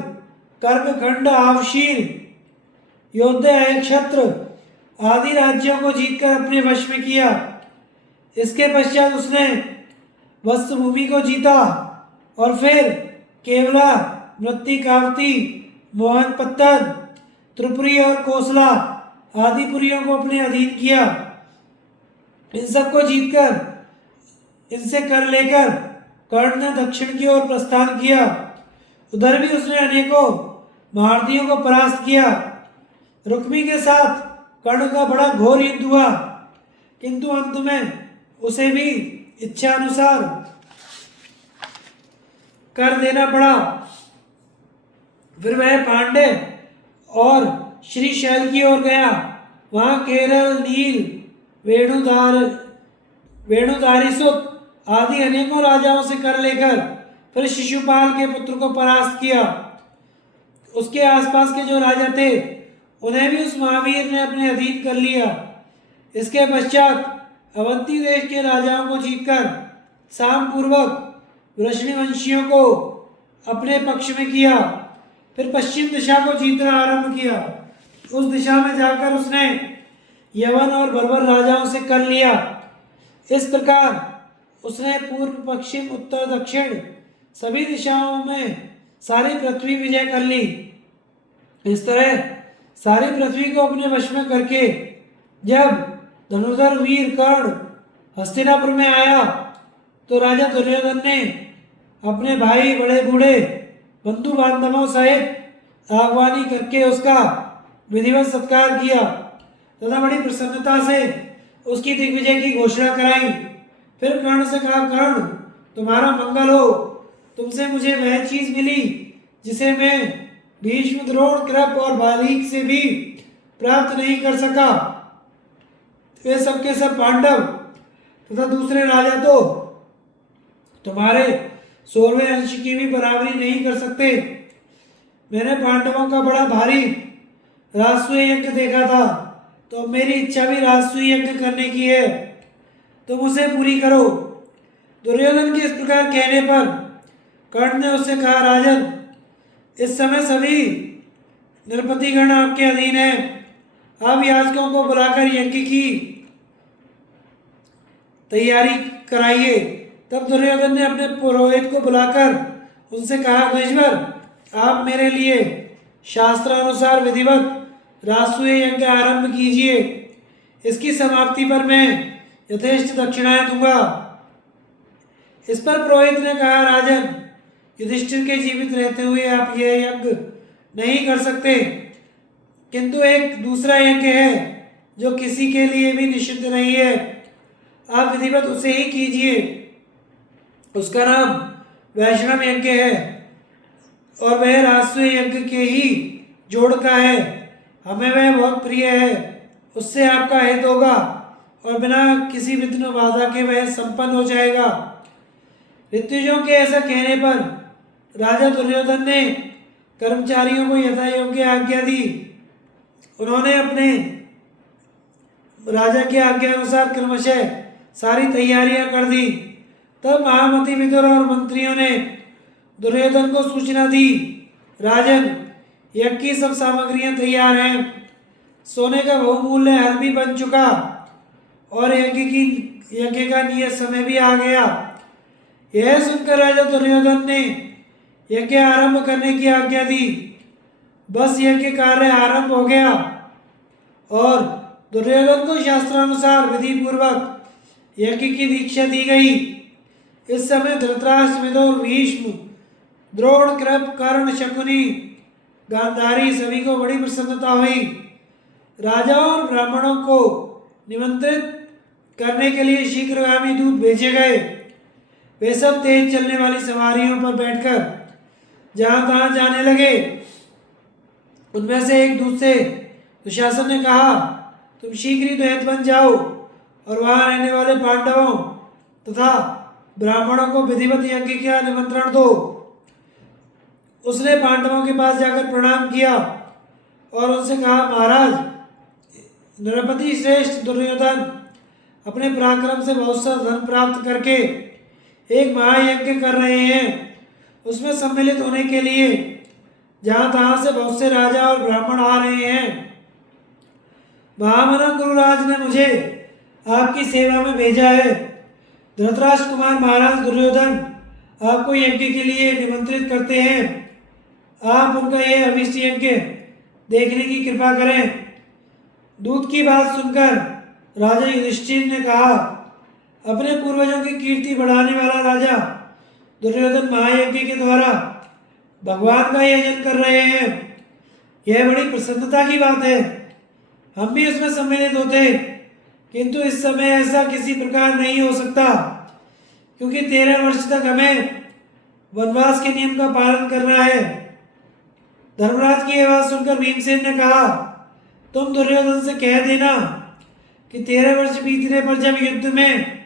कर्कखंड, आवशीर, योद्धा, क्षत्र आदि राज्यों को जीतकर अपने वश में किया। इसके पश्चात उसने वस्त्रभूमि को जीता और फिर केवला, मृत्तिकावती, मोहनपत्तन, त्रिपुरी और कोसला आदि पुरियों को अपने अधीन किया। इन सबको जीतकर इनसे कर लेकर कर्ण ने दक्षिण की ओर प्रस्थान किया। उधर भी उसने अनेकों महारथियों को परास्त किया। रुक्मी के साथ कर्ण का बड़ा घोर युद्ध हुआ, किंतु अंत में उसे भी इच्छा अनुसार कर देना पड़ा। फिर वह पांडे और श्रीशैल की ओर गया। वहां केरल, नील, वेणुधारिसुत आदि अनेकों राजाओं से कर लेकर फिर शिशुपाल के पुत्र को परास्त किया। उसके आसपास के जो राजा थे उन्हें भी उस महावीर ने अपने अधीन कर लिया। इसके पश्चात अवंती देश के राजाओं को जीतकर साम पूर्वक वृष्णिवंशियों को अपने पक्ष में किया। फिर पश्चिम दिशा को जीतना आरंभ किया। उस दिशा में जाकर उसने यवन और बर्बर राजाओं से कर लिया। इस प्रकार उसने पूर्व, पश्चिम, उत्तर, दक्षिण सभी दिशाओं में सारी पृथ्वी विजय कर ली। इस तरह सारी पृथ्वी को अपने वश में करके जब धनुर्धर वीर कर्ण हस्तिनापुर में आया तो राजा दुर्योधन ने अपने भाई, बड़े बूढ़े बंधु बांधवों सहित आह्वानी करके उसका विधिवत सत्कार किया तथा बड़ी प्रसन्नता से उसकी दिग्विजय की घोषणा कराई। फिर कर्ण से कहा, कर्ण, तुम्हारा मंगल हो। तुमसे मुझे वह चीज मिली जिसे मैं भीष्म, द्रोण, कृप और बालीक से भी प्राप्त नहीं कर सका। वे सबके सब पांडव तथा दूसरे राजा तो तुम्हारे 16वें अंश की भी बराबरी नहीं कर सकते। मैंने पांडवों का बड़ा भारी राजसूय यज्ञ देखा था, तो मेरी इच्छा भी राजसूय यज्ञ करने की है। तुम उसे पूरी करो। दुर्योधन के इस प्रकार कहने पर कर्ण ने उससे कहा, राजन, इस समय सभी नृपतिगण आपके अधीन हैं। आप याचकों को बुलाकर यज्ञ की तैयारी कराइए। तब दुर्योधन ने अपने पुरोहित को बुलाकर उनसे कहा, द्विजवर, आप मेरे लिए शास्त्रानुसार विधिवत राजसूय यज्ञ आरंभ कीजिए। इसकी समाप्ति पर मैं यथेष्ट दक्षिणाएं दूंगा। इस पर पुरोहित ने कहा, राजन, युधिष्ठिर के जीवित रहते हुए आप यह यज्ञ नहीं कर सकते, किंतु एक दूसरा यज्ञ है जो किसी के लिए भी निषिद्ध नहीं है। आप विधिवत उसे ही कीजिए। उसका नाम वैष्णव यज्ञ है और वह राजसूय यज्ञ के ही जोड़ का है। हमें वह बहुत प्रिय है। उससे आपका हित होगा और बिना किसी विघ्न बाधा के वह संपन्न हो जाएगा। ऋत्विजों के ऐसा कहने पर राजा दुर्योधन ने कर्मचारियों को यथायोग्य आज्ञा दी। उन्होंने अपने राजा की आज्ञा अनुसार क्रमशः सारी तैयारियां कर दी। तब महामती विदुर और मंत्रियों ने दुर्योधन को सूचना दी, राजन, यज्ञ की सब सामग्रियां तैयार हैं। सोने का बहुमूल्य हल भी बन चुका और यज्ञ का नियत समय भी आ गया। यह सुनकर राजा दुर्योधन ने यज्ञ आरंभ करने की आज्ञा दी। बस यज्ञ कार्य आरंभ हो गया और दुर्योधन को शास्त्रानुसार विधि पूर्वक यज्ञ की दीक्षा दी गई। इस समय धृतराष्ट्र, विदुर, भीष्म, द्रोण, कृप, कर्ण, शकुनी, गांधारी सभी को बड़ी प्रसन्नता हुई। राजाओं और ब्राह्मणों को निमंत्रित करने के लिए शीघ्रगामी दूत भेजे गए। वे सब तेज चलने वाली सवारियों पर बैठकर जहां तहां जाने लगे। उनमें से एक दूत से दुशासन ने कहा, तुम शीघ्र ही द्वैत बन जाओ और वहां रहने वाले पांडवों तथा ब्राह्मणों को विधिवत यज्ञ का निमंत्रण दो। उसने पांडवों के पास जाकर प्रणाम किया और उनसे कहा, महाराज, नृपति श्रेष्ठ दुर्योधन अपने पराक्रम से बहुत सा धन प्राप्त करके एक महायज्ञ कर रहे हैं। उसमें सम्मिलित होने के लिए जहां तहां से बहुत से राजा और ब्राह्मण आ रहे हैं। महामना गुरुराज ने मुझे आपकी सेवा में भेजा है। धृतराष्ट्र कुमार महाराज दुर्योधन आपको यज्ञ के लिए निमंत्रित करते हैं। आप उनका यह अभिष्ट यज्ञ देखने की कृपा करें। दूत की बात सुनकर राजा युधिष्ठिर ने कहा, अपने पूर्वजों की कीर्ति बढ़ाने वाला राजा दुर्योधन महायज्ञ के द्वारा भगवान का यजन कर रहे हैं। यह बड़ी प्रसन्नता की बात है। हम भी उसमें सम्मिलित होते, किंतु इस समय ऐसा किसी प्रकार नहीं हो सकता, क्योंकि 13 वर्ष तक हमें वनवास के नियम का पालन करना है। धर्मराज की आवाज सुनकर भीमसेन ने कहा, तुम दुर्योधन से कह देना कि 13 वर्ष बीतने पर जब युद्ध में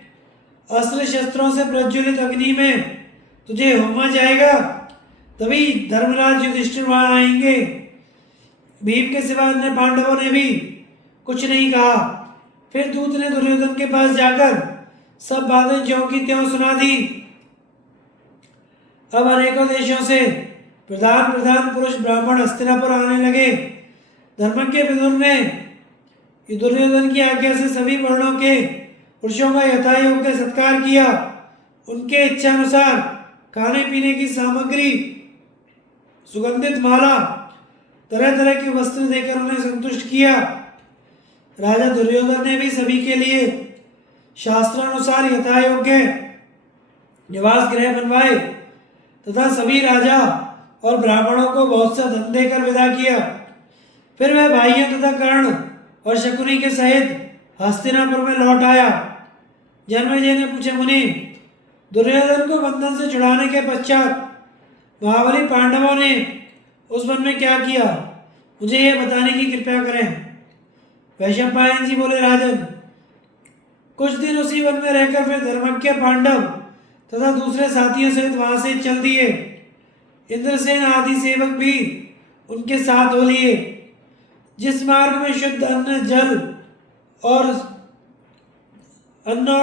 अस्त्र शस्त्रों से प्रज्वलित अग्नि में तुझे होमा जाएगा, तभी धर्मराज युधिष्ठिर वहां आएंगे। भीम के सिवा अन्य पांडवों ने भी कुछ नहीं कहा। फिर दूत ने दुर्योधन के पास जाकर सब बातें ज्यों की त्यों सुना दी। अब अनेकों देशों से प्रधान प्रधान पुरुष ब्राह्मण हस्तिनापुर आने लगे। धर्मज्ञ विदुर ने दुर्योधन की आज्ञा से सभी वर्णों के पुरुषों का यथायोग्य सत्कार किया। उनके इच्छानुसार खाने पीने की सामग्री, सुगंधित माला, तरह तरह के वस्त्र देकर उन्हें संतुष्ट किया। राजा दुर्योधन ने भी सभी के लिए शास्त्रानुसार यथायोग्य निवास गृह बनवाए तथा सभी राजा और ब्राह्मणों को बहुत सा धन देकर विदा किया। फिर वह भाइयों तथा कर्ण और शकुनी के सहित हस्तिनापुर में लौट आया। जन्मेजय ने पूछा, मुनि, दुर्योधन को बंधन से छुड़ाने के पश्चात महाबली पांडवों ने उस वन में क्या किया, मुझे यह बताने की कृपा करें। वैशंपायन जी बोले, राजन, कुछ दिन उसी वन में रहकर फिर धर्मज्ञ पांडव तथा दूसरे साथियों सहित वहां से चल दिए। इंद्रसेन आदि सेवक भी उनके साथ हो लिए। जिस मार्ग में शुद्ध अन्न और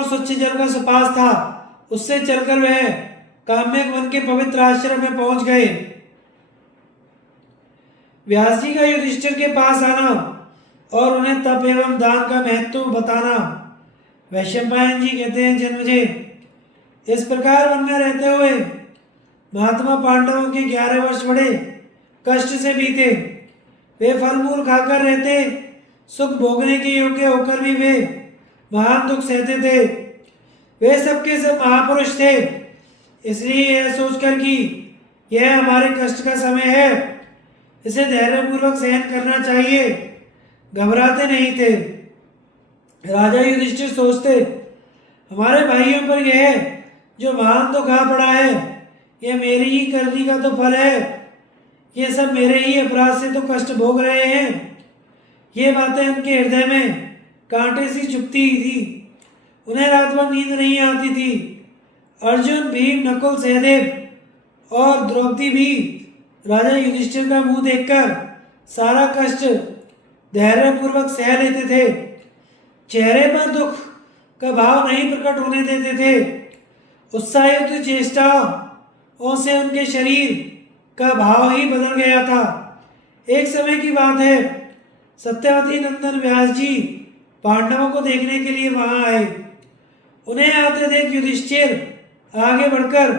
स्वच्छ जल का सुपास था, उससे चलकर वह काम्यक वन के पवित्र आश्रम में पहुंच गए। व्यास जी का युधिष्ठिर के पास आना और उन्हें तप एवं दान का महत्व बताना। वैशंपायन जी कहते हैं, जन्मेजय, इस प्रकार वन में रहते हुए महात्मा पांडवों के 11 वर्ष बड़े कष्ट से बीते। वे फल मूल खाकर रहते, सुख भोगने के योग्य होकर भी वे महान दुख सहते थे। वे सबके सब महापुरुष थे। इसलिए यह सोचकर कि यह हमारे कष्ट का समय है, इसे धैर्यपूर्वक सहन करना चाहिए, घबराते नहीं थे। राजा युधिष्ठिर सोचते, हमारे भाइयों पर यह जो महान दुख आ पड़ा है, यह मेरी ही करनी का तो फल है। ये सब मेरे ही अपराध से तो कष्ट भोग रहे हैं। ये बातें उनके हृदय में कांटे सी चुभती थी। उन्हें रात भर नींद नहीं आती थी। अर्जुन, भीम, नकुल, सहदेव और द्रौपदी भी राजा युधिष्ठिर का मुंह देखकर सारा कष्ट धैर्यपूर्वक सह लेते थे। चेहरे पर दुख का भाव नहीं प्रकट होने देते थे। उत्साहयुक्त चेष्टाओं से उनके शरीर का भाव ही बदल गया था। एक समय की बात है, सत्यवती नंदन व्यास जी पांडवों को देखने के लिए वहां आए। उन्हें आते देख युधिष्ठिर आगे बढ़कर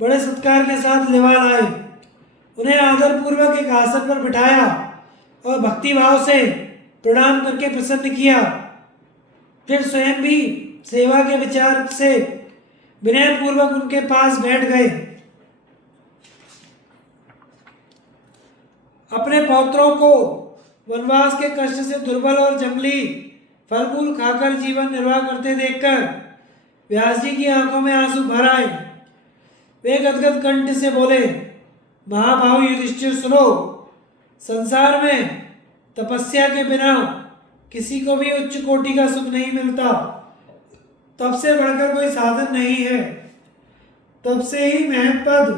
बड़े सत्कार के साथ लेवा लाए। उन्हें आदरपूर्वक एक आसन पर बिठाया और भक्तिभाव से प्रणाम करके प्रसन्न किया। फिर स्वयं भी सेवा के विचार से विनयपूर्वक उनके पास बैठ गए। अपने पौत्रों को वनवास के कष्ट से दुर्बल और जंगली फल फूल खाकर जीवन निर्वाह करते देखकर व्यास जी की आंखों में आंसू भर आए। वे गदगद कंठ से बोले, महाभाव युधिष्ठिर, सुनो, संसार में तपस्या के बिना किसी को भी उच्च कोटि का सुख नहीं मिलता। तब से बढ़कर कोई साधन नहीं है। तब से ही महत्पद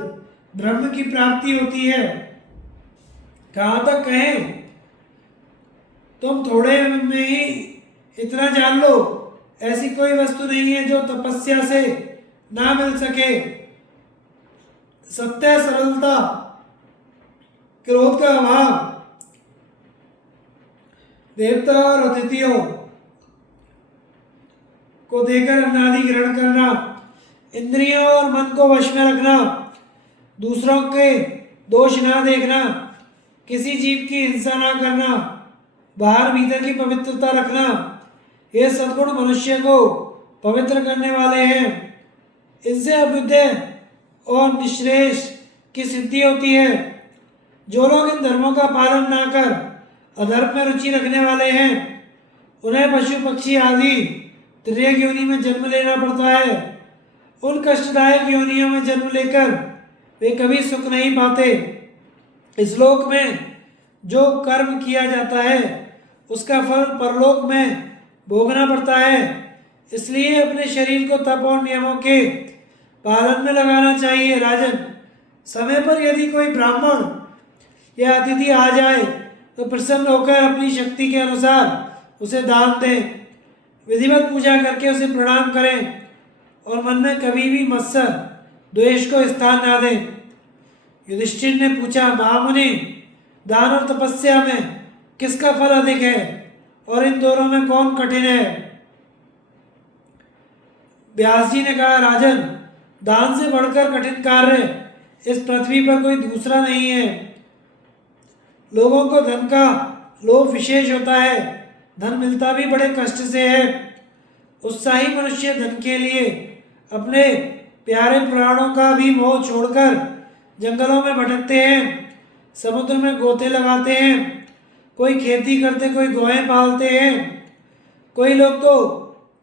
ब्रह्म की प्राप्ति होती है। कहाँ तक कहें, तुम थोड़े में ही इतना जान लो, ऐसी कोई वस्तु नहीं है जो तपस्या से ना मिल सके। सत्य, सरलता, क्रोध का अभाव, देवता और अतिथियों को देकर अन्नादि ग्रहण करना, इंद्रियों और मन को वश में रखना, दूसरों के दोष ना देखना, किसी जीव की हिंसा ना करना, बाहर भीतर की पवित्रता रखना, ये सद्गुण मनुष्य को पवित्र करने वाले हैं। इनसे अभ्युदय और निश्रेष की सिद्धि होती है। जो लोग इन धर्मों का पालन ना कर अधर्म में रुचि रखने वाले हैं, उन्हें पशु पक्षी आदि तिर्यक योनि में जन्म लेना पड़ता है। उन कष्टदायक योनियों में जन्म लेकर वे कभी सुख नहीं पाते। इस लोक में जो कर्म किया जाता है उसका फल परलोक में भोगना पड़ता है। इसलिए अपने शरीर को तप और नियमों के पालन में लगाना चाहिए। राजन, समय पर यदि कोई ब्राह्मण या अतिथि आ जाए तो प्रसन्न होकर अपनी शक्ति के अनुसार उसे दान दें। विधिवत पूजा करके उसे प्रणाम करें और मन में कभी भी मत्सर द्वेष को स्थान ना दें। युधिष्ठिर ने पूछा, महामुनि, दान और तपस्या में किसका फल अधिक है और इन दोनों में कौन कठिन है? व्यास जी ने कहा, राजन, दान से बढ़कर कठिन कार्य इस पृथ्वी पर कोई दूसरा नहीं है। लोगों को धन का लोभ विशेष होता है। धन मिलता भी बड़े कष्ट से है। उत्साही मनुष्य धन के लिए अपने प्यारे प्राणों का भी मोह छोड़कर जंगलों में भटकते हैं, समुद्र में गोते लगाते हैं, कोई खेती करते, कोई गौएं पालते हैं। कोई लोग तो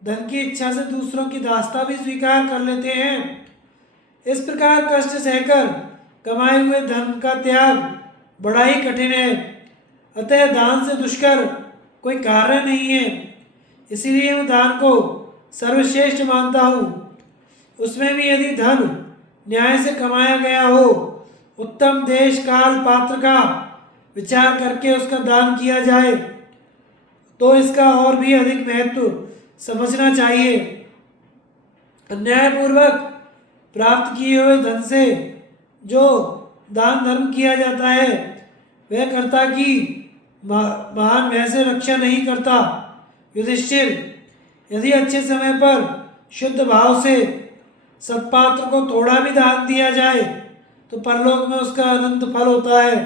धन की इच्छा से दूसरों की दास्ता भी स्वीकार कर लेते हैं। इस प्रकार कष्ट सहकर कमाए हुए धन का त्याग बड़ा ही कठिन है। अतः दान से दुष्कर कोई कार्य नहीं है। इसीलिए मैं दान को सर्वश्रेष्ठ मानता हूँ। उसमें भी यदि धन न्याय से कमाया गया हो, उत्तम देश काल पात्र का विचार करके उसका दान किया जाए तो इसका और भी अधिक महत्व समझना चाहिए। अन्यायपूर्वक प्राप्त किए हुए धन से जो दान धर्म किया जाता है वह कर्ता की महान वैसे रक्षा नहीं करता। युधिष्ठिर, यदि अच्छे समय पर शुद्ध भाव से सत्पात्र को थोड़ा भी दान दिया जाए तो परलोक में उसका अनंत फल होता है।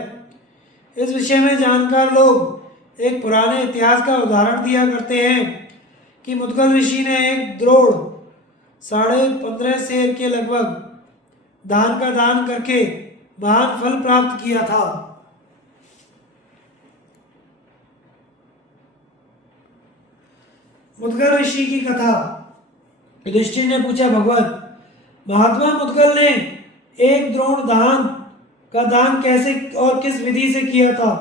इस विषय में जानकार लोग एक पुराने इतिहास का उदाहरण दिया करते हैं कि मुद्गल ऋषि ने एक द्रोण 15.5 सेर के लगभग दान का दान करके महान फल प्राप्त किया था। मुद्गल ऋषि की कथा। युधिष्ठिर ने पूछा, भगवत, महात्मा मुद्गल ने एक द्रोण दान का दान कैसे और किस विधि से किया था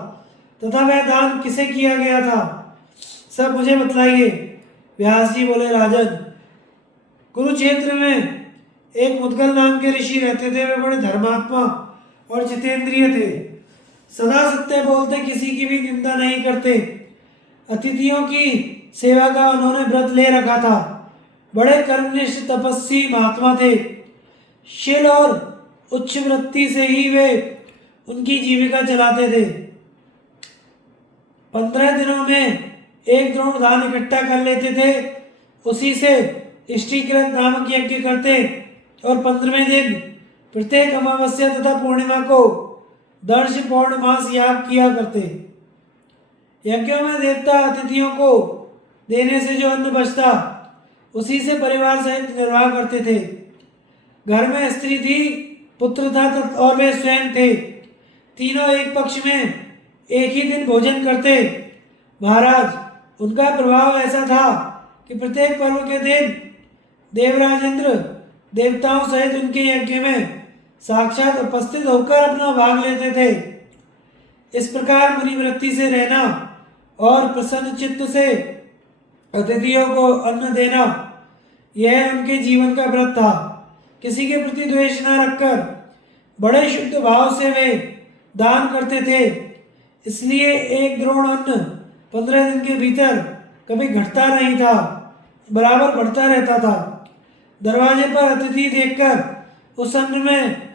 तथा वह दान किसे किया गया था, सब मुझे बतलाइए। व्यास जी बोले, राजन, कुरुक्षेत्र में एक मुद्गल नाम के ऋषि रहते थे। वे बड़े धर्मात्मा और जितेंद्रिय थे। सदा सत्य बोलते, किसी की भी निंदा नहीं करते। अतिथियों की सेवा का उन्होंने व्रत ले रखा था। बड़े कर्मनिष्ठ तपस्वी महात्मा थे। शील और उच्च वृत्ति से ही वे उनकी जीविका चलाते थे। 15 दिनों में एक द्रोण दान इकट्ठा कर लेते थे। उसी से इष्टिकृत नामक यज्ञ करते और 15वें दिन प्रत्येक अमावस्या तथा पूर्णिमा को दर्श पौर्णमास याग किया करते। यज्ञों में देवता अतिथियों को देने से जो अन्न बचता उसी से परिवार सहित निर्वाह करते थे। घर में स्त्री थी, पुत्र था और वे स्वयं थे। तीनों एक पक्ष में एक ही दिन भोजन करते। महाराज, उनका प्रभाव ऐसा था कि प्रत्येक पर्व के दिन देवराज इंद्र देवताओं सहित उनके यज्ञ में साक्षात उपस्थित होकर अपना भाग लेते थे। इस प्रकार मुनिवृत्ति से रहना और प्रसन्न चित्त से अतिथियों को अन्न देना, यह उनके जीवन का व्रत था। किसी के प्रति द्वेष न रखकर बड़े शुद्ध भाव से वे दान करते थे। इसलिए एक द्रोण अन्न 15 दिन के भीतर कभी घटता नहीं था, बराबर बढ़ता रहता था। दरवाजे पर अतिथि देखकर उस अन्न में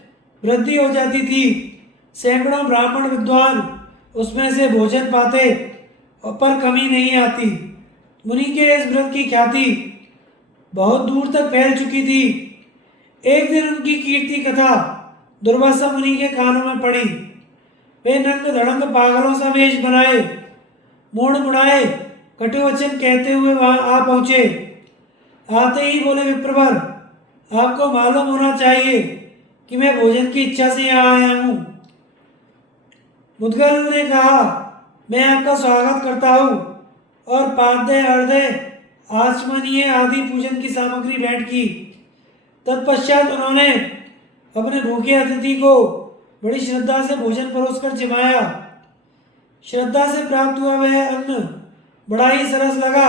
वृद्धि हो जाती थी। सैकड़ों ब्राह्मण विद्वान उसमें से भोजन पाते और पर कमी नहीं आती। मुनि के इस व्रत की ख्याति बहुत दूर तक फैल चुकी थी। एक दिन उनकी कीर्ति कथा दुर्वासा मुनि के कानों में पड़ी। वे नंग धड़ंग पागलों सा वेश बनाए मोड़ मुड़ाए कटुवचन कहते हुए वहां आ पहुंचे। आते ही बोले, विप्रवर, आपको मालूम होना चाहिए कि मैं भोजन की इच्छा से यहाँ आया हूँ। मुद्गल ने कहा, मैं आपका स्वागत करता हूँ, और पाद्य हृदय आचमनीय आदि पूजन की सामग्री भेंट की। तत्पश्चात उन्होंने अपने भूखे अतिथि को बड़ी श्रद्धा से भोजन परोसकर जिमाया। श्रद्धा से प्राप्त हुआ वह अन्न बड़ा ही सरस लगा।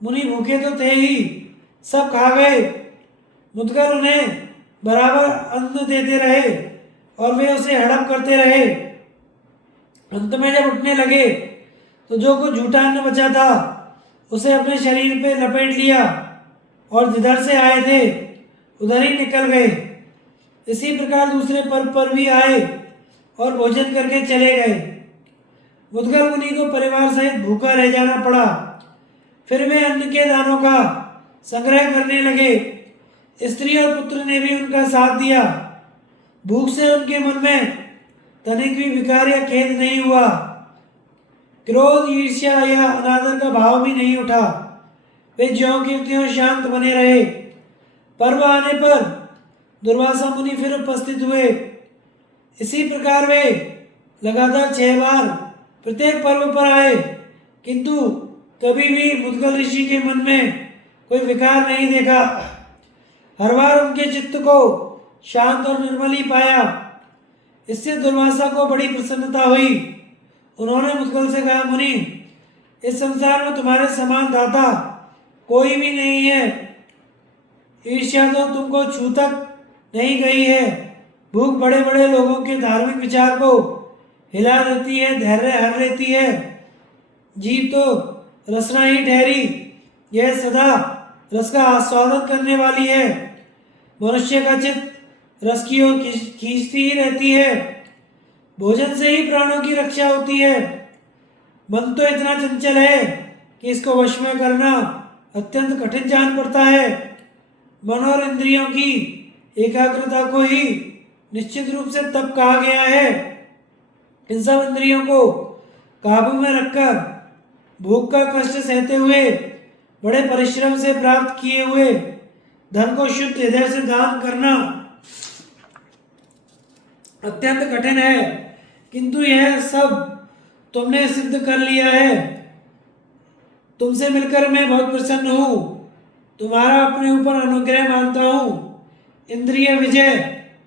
मुनि भूखे तो थे ही, सब खा गए। मुद्गल उन्हें बराबर अन्न देते रहे और वे उसे हड़प करते रहे। अंत में जब उठने लगे तो जो कुछ झूठा अन्न बचा था उसे अपने शरीर पे लपेट लिया और जिधर से आए थे उधर ही निकल गए। इसी प्रकार दूसरे पर्व पर भी आए और भोजन करके चले गए। मुद्गल मुनि को परिवार सहित भूखा रह जाना पड़ा। फिर वे अन्न के दानों का संग्रह करने लगे। स्त्री और पुत्र ने भी उनका साथ दिया। भूख से उनके मन में तनिक भी विकार या खेद नहीं हुआ। क्रोध, ईर्ष्या या अनादर का भाव भी नहीं उठा। वे ज्यों के त्यों शांत बने रहे। पर्व आने पर दुर्वासा मुनि फिर उपस्थित हुए। इसी प्रकार वे लगातार 6 बार प्रत्येक पर्व पर आए, किंतु कभी भी मुद्गल ऋषि के मन में कोई विकार नहीं देखा। हर बार उनके चित्त को शांत और निर्मल ही पाया। इससे दुर्वासा को बड़ी प्रसन्नता हुई। उन्होंने मुद्गल से कहा, मुनि, इस संसार में तुम्हारे समान दाता कोई भी नहीं है। ईर्ष्या तो तुमको छू तक नहीं गई है। भूख बड़े बड़े लोगों के धार्मिक विचार को हिला देती है, धैर्य हर लेती है। जीव तो रसना ही ठहरी, यह सदा रस का आस्वादन करने वाली है। मनुष्य का चित्त रस की ओर खींचती ही रहती है। भोजन से ही प्राणों की रक्षा होती है। मन तो इतना चंचल है कि इसको वश में करना अत्यंत कठिन जान पड़ता है। मन और इंद्रियों की एकाग्रता को ही निश्चित रूप से तप कहा गया है। इन सब इंद्रियों को काबू में रखकर भूख का कष्ट सहते हुए बड़े परिश्रम से प्राप्त किए हुए धन को शुद्ध हृदय से दान करना अत्यंत कठिन है, किंतु यह सब तुमने सिद्ध कर लिया है। तुमसे मिलकर मैं बहुत प्रसन्न हूँ। तुम्हारा अपने ऊपर अनुग्रह मानता हूँ। इंद्रिय विजय,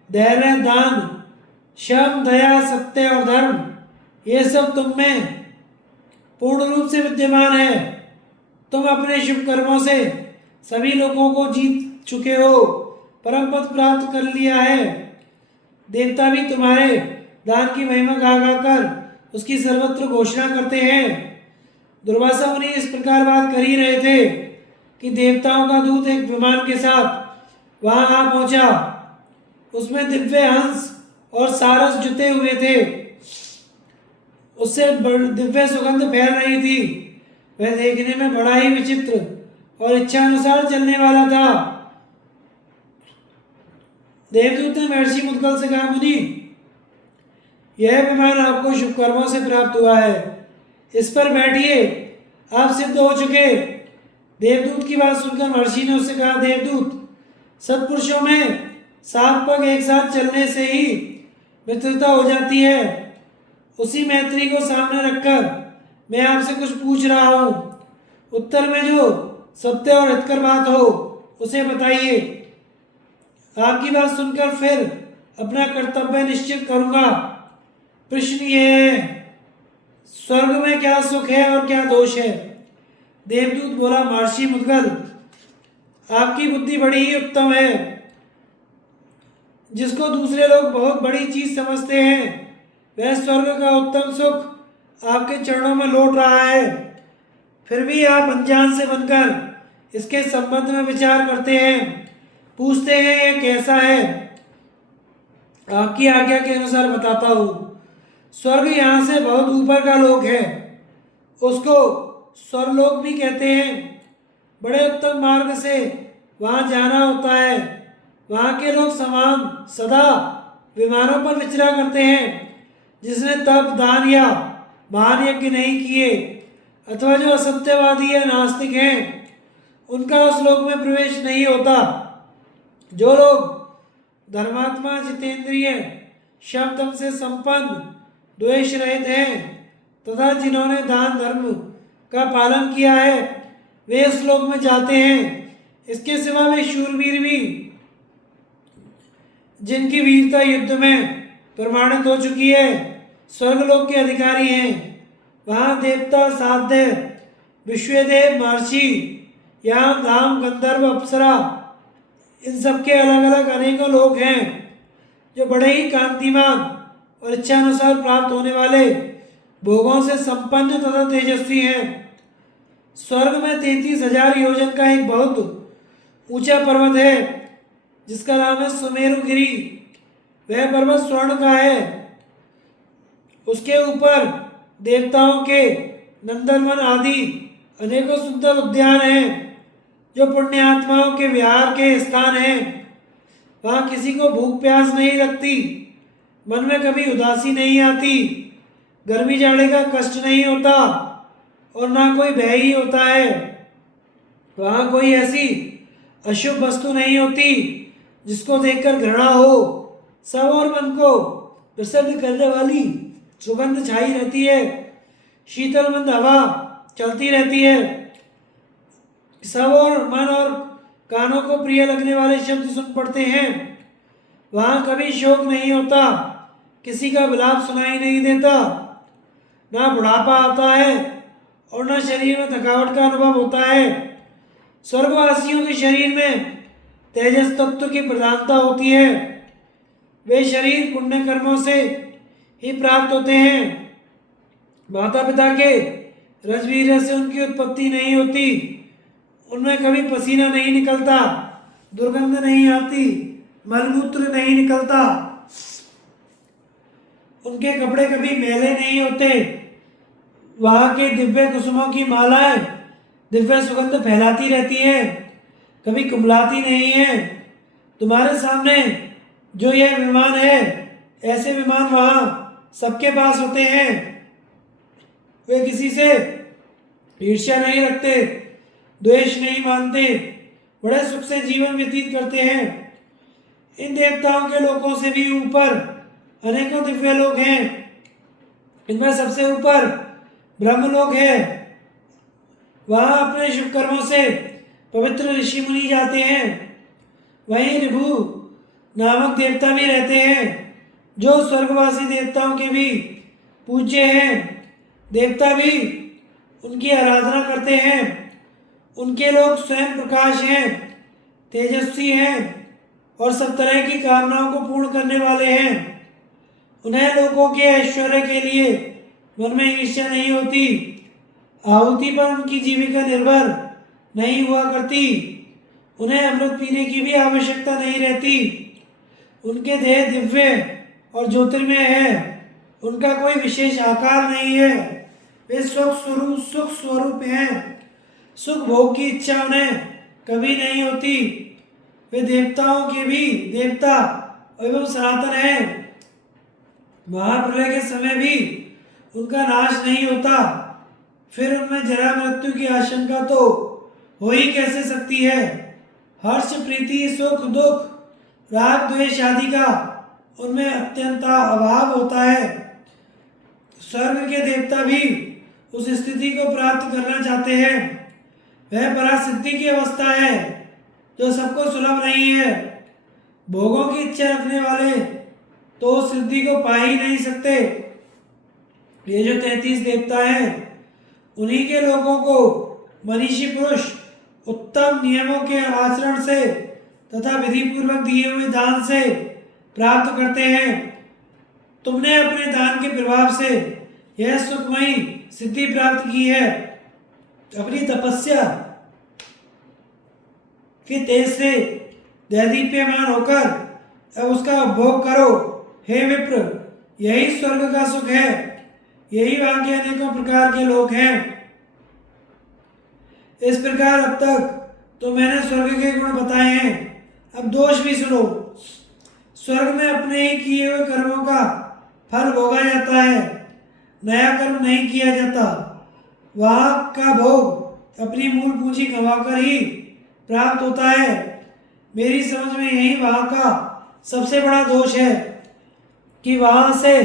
धैर्य, दान, शम, दया, सत्य और धर्म, ये सब तुम में पूर्ण रूप से विद्यमान है। तुम अपने शुभ कर्मों से सभी लोगों को जीत चुके हो, परम पद प्राप्त कर लिया है। देवता भी तुम्हारे दान की महिमा गा गा कर उसकी सर्वत्र घोषणा करते हैं। दुर्वासा मुनि इस प्रकार बात कर ही रहे थे कि देवताओं का दूत एक विमान के साथ वहां आ पहुंचा। उसमें दिव्य हंस और सारस जुटे हुए थे। उससे दिव्य सुगंध फैल रही थी। वह देखने में बड़ा ही विचित्र और इच्छा अनुसार चलने वाला था। देवदूत ने महर्षि मुद्गल से कहा, मुनि, यह विमान आपको शुभ कर्मों से प्राप्त हुआ है। इस पर बैठिए, आप सिद्ध हो चुके। देवदूत की बात सुनकर महर्षि ने उससे कहा, देवदूत, सत्पुरुषों में 7 पग एक साथ चलने से ही मित्रता हो जाती है। उसी मैत्री को सामने रखकर मैं आपसे कुछ पूछ रहा हूँ। उत्तर में जो सत्य और हितकर बात हो उसे बताइए। आपकी बात सुनकर फिर अपना कर्तव्य निश्चित करूँगा। प्रश्न ये है, स्वर्ग में क्या सुख है और क्या दोष है? देवदूत बोला, महर्षि मुद्गल, आपकी बुद्धि बड़ी ही उत्तम है। जिसको दूसरे लोग बहुत बड़ी चीज समझते हैं, वह स्वर्ग का उत्तम सुख आपके चरणों में लौट रहा है। फिर भी आप अनजान से बनकर इसके संबंध में विचार करते हैं, पूछते हैं यह कैसा है। आपकी आज्ञा के अनुसार बताता हूँ। स्वर्ग यहाँ से बहुत ऊपर का लोक है। उसको स्वर्लोक भी कहते हैं। बड़े उत्तम मार्ग से वहाँ जाना होता है। वहाँ के लोग सदा विमानों पर विचरा करते हैं। जिसने तप, दान या महान यज्ञ नहीं किए अथवा जो असत्यवादी या नास्तिक हैं उनका उस लोक में प्रवेश नहीं होता। जो लोग धर्मात्मा, जितेंद्रिय, शम दम से संपन्न, द्वेष रहित हैं तथा जिन्होंने दान धर्म का पालन किया है वे इस लोक में जाते हैं। इसके सिवा वे शूरवीर भी जिनकी वीरता युद्ध में प्रमाणित हो चुकी है स्वर्गलोक के अधिकारी हैं। वहाँ देवता, साध्य, विश्वदेव, महर्षि, याम, धाम, गंधर्व, अप्सरा, इन सब के अलग अलग अनेकों लोग हैं जो बड़े ही कांतिमान और इच्छानुसार प्राप्त होने वाले भोगों से संपन्न तथा तेजस्वी हैं। स्वर्ग में 33,000 योजन का एक बहुत ऊंचा पर्वत है जिसका नाम है सुमेरुगिरी। वह पर्वत स्वर्ण का है। उसके ऊपर देवताओं के नंदनवन आदि अनेकों सुंदर उद्यान हैं जो पुण्यात्माओं के विहार के स्थान हैं। वहाँ किसी को भूख प्यास नहीं लगती, मन में कभी उदासी नहीं आती, गर्मी जाड़े का कष्ट नहीं होता और ना कोई भय ही होता है। वहाँ कोई ऐसी अशुभ वस्तु नहीं होती जिसको देखकर घृणा हो। सब और मन को प्रसन्न करने वाली सुगंध छाई रहती है। शीतल मंद हवा चलती रहती है। सब और मन और कानों को प्रिय लगने वाले शब्द सुन पड़ते हैं। वहाँ कभी शोक नहीं होता, किसी का विलाप सुनाई नहीं देता, ना बुढ़ापा आता है और ना शरीर में थकावट का अनुभव होता है। स्वर्गवासियों के शरीर में तेजस तत्व की प्रधानता होती है। वे शरीर पुण्य कर्मों से ही प्राप्त होते हैं। माता पिता के रजवीर से उनकी उत्पत्ति नहीं होती। उनमें कभी पसीना नहीं निकलता, दुर्गंध नहीं आती, मलमूत्र नहीं निकलता, उनके कपड़े कभी मैले नहीं होते। वहाँ के दिव्य कुसुमों की मालाएं दिव्य सुगंध फैलाती रहती है, कभी कुमलाती नहीं है। तुम्हारे सामने जो यह विमान है, ऐसे विमान वहाँ सबके पास होते हैं। वे किसी से ईर्ष्या नहीं रखते, द्वेष नहीं मानते, बड़े सुख से जीवन व्यतीत करते हैं। इन देवताओं के लोकों से भी ऊपर अनेकों दिव्य लोग हैं। इनमें सबसे ऊपर ब्रह्मलोक है। वहाँ अपने शुभ कर्मों से पवित्र ऋषि मुनि जाते हैं। वहीं ऋभु नामक देवता भी रहते हैं जो स्वर्गवासी देवताओं के भी पूज्य हैं। देवता भी उनकी आराधना करते हैं। उनके लोग स्वयं प्रकाश हैं, तेजस्वी हैं और सब तरह की कामनाओं को पूर्ण करने वाले हैं। उन्हें लोगों के ऐश्वर्य के लिए मन में ईर्ष्या नहीं होती। आहुति पर उनकी जीविका निर्भर नहीं हुआ करती। उन्हें अमृत पीने की भी आवश्यकता नहीं रहती। उनके देह दिव्य और ज्योतिर्मय है। उनका कोई विशेष आकार नहीं है। वे सुख स्वरूप हैं। सुख भोग की इच्छा उन्हें कभी नहीं होती। वे देवताओं के भी देवता एवं सनातन हैं। महाप्रलय के समय भी उनका नाश नहीं होता। फिर उनमें जरा मृत्यु की आशंका तो हो ही कैसे सकती है। हर्ष, प्रीति, सुख, दुख, राग, द्वेष आदि का उनमें अत्यंत अभाव होता है। स्वर्ग के देवता भी उस स्थिति को प्राप्त करना चाहते हैं। वह परासिद्धि की अवस्था है जो सबको सुलभ नहीं है। भोगों की इच्छा रखने वाले तो उस सिद्धि को पा ही नहीं सकते। ये जो 33 देवता हैं, उन्हीं के लोगों को मनीषी पुरुष उत्तम नियमों के आचरण से तथा विधि पूर्वक दिए हुए दान से प्राप्त करते हैं। तुमने अपने दान के प्रभाव से यह सुखमयी सिद्धि प्राप्त की है। अपनी तपस्या के तेज से दैदीप्यमान होकर अब उसका उपभोग करो। हे विप्र, यही स्वर्ग का सुख है। यही वहाँ के अनेकों प्रकार के लोग हैं। इस प्रकार अब तक तो मैंने स्वर्ग के गुण बताए हैं। अब दोष भी सुनो। स्वर्ग में अपने ही किए हुए कर्मों का फल भोगा जाता है। नया कर्म नहीं किया जाता। वहाँ का भोग अपनी मूल पूंजी गंवाकर ही प्राप्त होता है। मेरी समझ में यही वहाँ का सबसे बड़ा दोष है कि वहाँ से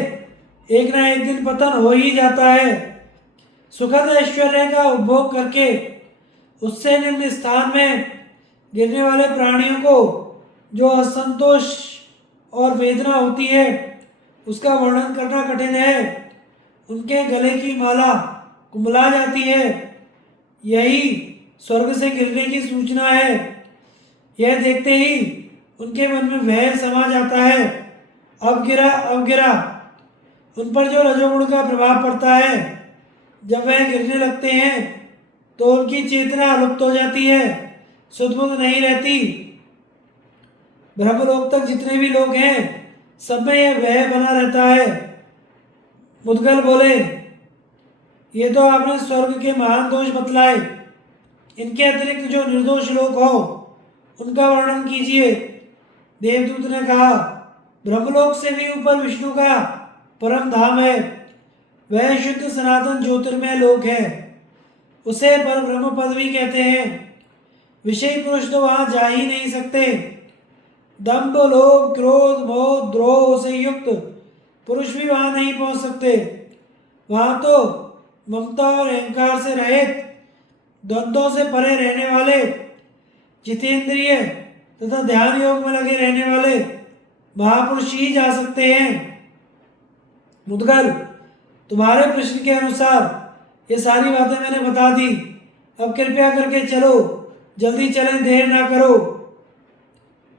एक ना एक दिन पतन हो ही जाता है। सुखद ऐश्वर्य का उपभोग करके उससे निम्न स्थान में गिरने वाले प्राणियों को जो असंतोष और वेदना होती है उसका वर्णन करना कठिन है। उनके गले की माला कुंभला जाती है, यही स्वर्ग से गिरने की सूचना है। यह देखते ही उनके मन में भय समा जाता है। अब गिरा अब गिरा। उन पर जो रजोगुण का प्रभाव पड़ता है, जब वह गिरने लगते हैं तो उनकी चेतना लुप्त हो जाती है, सुध-बुध नहीं रहती। ब्रह्मलोक तक जितने भी लोग हैं सब में यह भय बना रहता है। मुद्गल बोले, ये तो आपने स्वर्ग के महान दोष बतलाए, इनके अतिरिक्त जो निर्दोष लोग हो उनका वर्णन कीजिए। देवदूत ने कहा, ब्रह्मलोक से भी ऊपर विष्णु का परम धाम है। वह शुद्ध सनातन ज्योतिर्मय लोक है, उसे पर ब्रह्म पद भी कहते हैं। विषयी पुरुष तो वहां जा ही नहीं सकते। दंभ लोभ क्रोध मोह द्रोह से युक्त पुरुष भी वहां नहीं पहुंच सकते। वहां तो ममता और अहंकार से रहित, द्वंद्वों से परे रहने वाले, जितेंद्रिय तथा ध्यान योग में लगे रहने वाले महापुरुष ही जा सकते हैं। मुद्गल, तुम्हारे प्रश्न के अनुसार ये सारी बातें मैंने बता दी। अब कृपया करके चलो, जल्दी चलें, देर ना करो।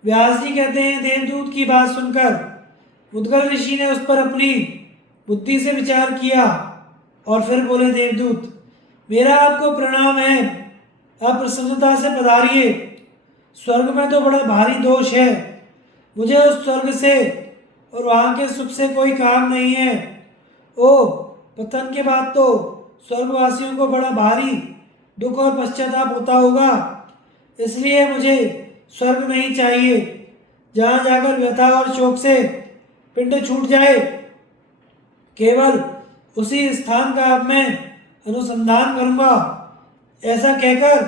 व्यास जी कहते हैं, देवदूत की बात सुनकर मुद्गल ऋषि ने उस पर अपनी बुद्धि से विचार किया और फिर बोले, देवदूत, मेरा आपको प्रणाम है। आप प्रसन्नता से पधारिए। स्वर्ग में तो बड़ा भारी दोष है। मुझे उस स्वर्ग से और वहाँ के सुख से कोई काम नहीं है। ओ, पतन के बाद तो स्वर्गवासियों को बड़ा भारी दुख और पश्चाताप होता होगा, इसलिए मुझे स्वर्ग नहीं चाहिए जहाँ जाकर व्यथा और शोक से पिंड छूट जाए। केवल उसी स्थान का अब मैं अनुसंधान करूँगा। ऐसा कहकर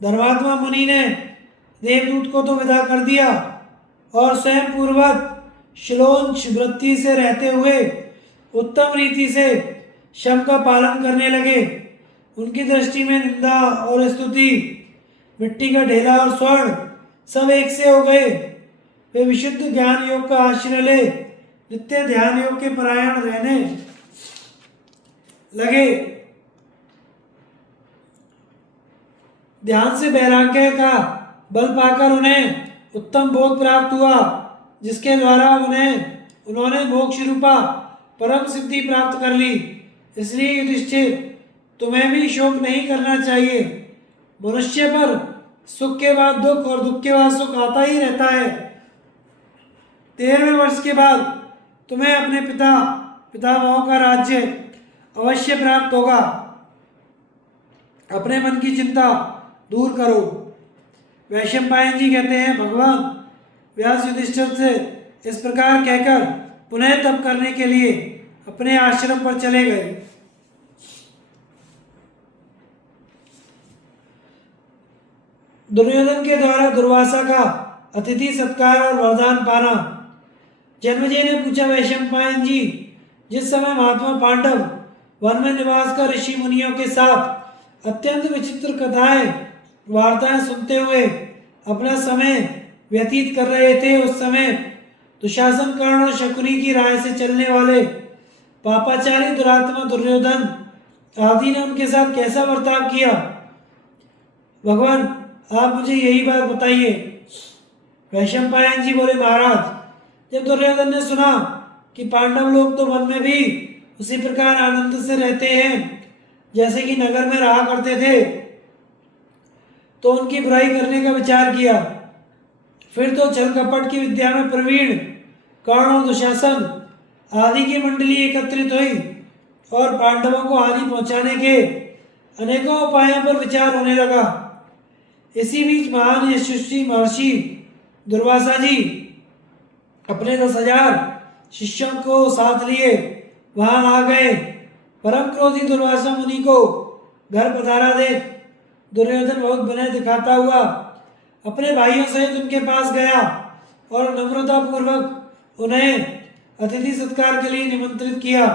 धर्मात्मा मुनि ने देवदूत को तो विदा कर दिया और स्वयं पूर्ववत श्लोंच वृत्ति से रहते हुए उत्तम रीति से शम का पालन करने लगे। उनकी दृष्टि में निंदा और स्तुति, मिट्टी का ढेला और स्वर्ण सब एक से हो गए। वे विशुद्ध ज्ञान योग का आश्रय ले नित्य ध्यान योग के परायण रहने लगे। ध्यान से वैराग्य का बल पाकर उन्हें उत्तम बोध प्राप्त हुआ, जिसके द्वारा उन्होंने मोक्ष रूपा परम सिद्धि प्राप्त कर ली। इसलिए युधिष्ठिर, तुम्हें भी शोक नहीं करना चाहिए। मनुष्य पर सुख के बाद दुख और दुख के बाद सुख आता ही रहता है। 13वें वर्ष के बाद तुम्हें अपने पितामहों का राज्य अवश्य प्राप्त होगा। अपने मन की चिंता दूर करो। वैशंपायन जी कहते हैं, भगवान व्यास युधिष्ठिर से इस प्रकार कहकर पुनः तप करने के लिए अपने आश्रम पर चले गए। दुर्योधन के द्वारा दुर्वासा का अतिथि सत्कार और वरदान पाना। जन्मेजय ने पूछा, वैशंपायन जी, जिस समय महात्मा पांडव वन में निवास कर ऋषि मुनियों के साथ अत्यंत विचित्र कथाएं वार्ताएं सुनते हुए अपना समय व्यतीत कर रहे थे, उस समय दुशासन, कर्ण और शकुनी की राय से चलने वाले पापाचारी दुरात्मा दुर्योधन आदि ने उनके साथ कैसा बर्ताव किया? भगवान, आप मुझे यही बात बताइए। वैशंपायन जी बोले, महाराज, जब दुर्योधन ने सुना कि पांडव लोग तो वन में भी उसी प्रकार आनंद से रहते हैं जैसे कि नगर में रहा करते थे, तो उनकी बुराई करने का विचार किया। फिर तो छल कपट की विद्या में प्रवीण कर्ण और दुशासन आदि की मंडली एकत्रित हुई और पांडवों को हानि पहुंचाने के अनेकों उपायों पर विचार होने लगा। इसी बीच महान यशस्वी महर्षि दुर्वासा जी अपने 10,000 शिष्यों को साथ लिए वहां आ गए परम क्रोधी दुर्वासा मुनि को घर पधारा देख दुर्योधन बहुत विनय दिखाता हुआ अपने भाइयों सहित उनके पास गया और नम्रता पूर्वक उन्हें अतिथि सत्कार के लिए निमंत्रित किया।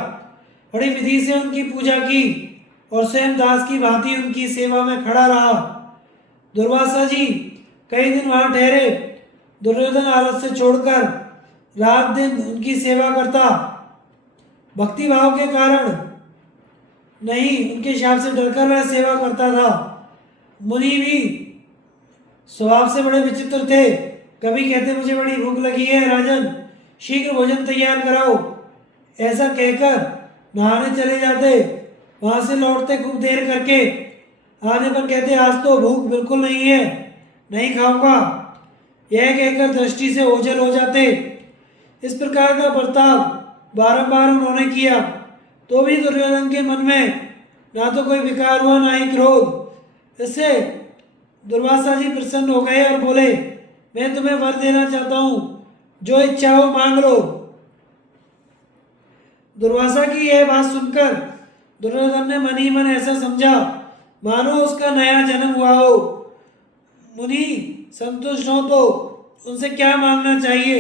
बड़ी विधि से उनकी पूजा की और स्वयं दास की भांति उनकी सेवा में खड़ा रहा। दुर्वासा जी कई दिन वहां ठहरे। दुर्योधन आलस से छोड़कर रात दिन उनकी सेवा करता। भक्ति भाव के कारण नहीं, उनके शाप से डरकर वह सेवा करता था। मुनि भी स्वभाव से बड़े विचित्र थे। कभी कहते मुझे बड़ी भूख लगी है राजन, शीघ्र भोजन तैयार कराओ, ऐसा कहकर नहाने चले जाते। वहां से लौटते खूब देर करके आने पर कहते आज तो भूख बिल्कुल नहीं है, नहीं खाऊंगा, यह कहकर दृष्टि से ओझल हो जाते। इस प्रकार का बर्ताव बारंबार उन्होंने किया तो भी दुर्योधन के मन में ना तो कोई विकार हुआ ना ही क्रोध। इससे दुर्वासा जी प्रसन्न हो गए और बोले मैं तुम्हें वर देना चाहता हूं, जो इच्छा हो मांग लो। दुर्वासा की यह बात सुनकर दुर्योधन ने मन ही मन ऐसा समझा मानो उसका नया जन्म हुआ हो। मुनि संतुष्ट हो तो उनसे क्या मांगना चाहिए,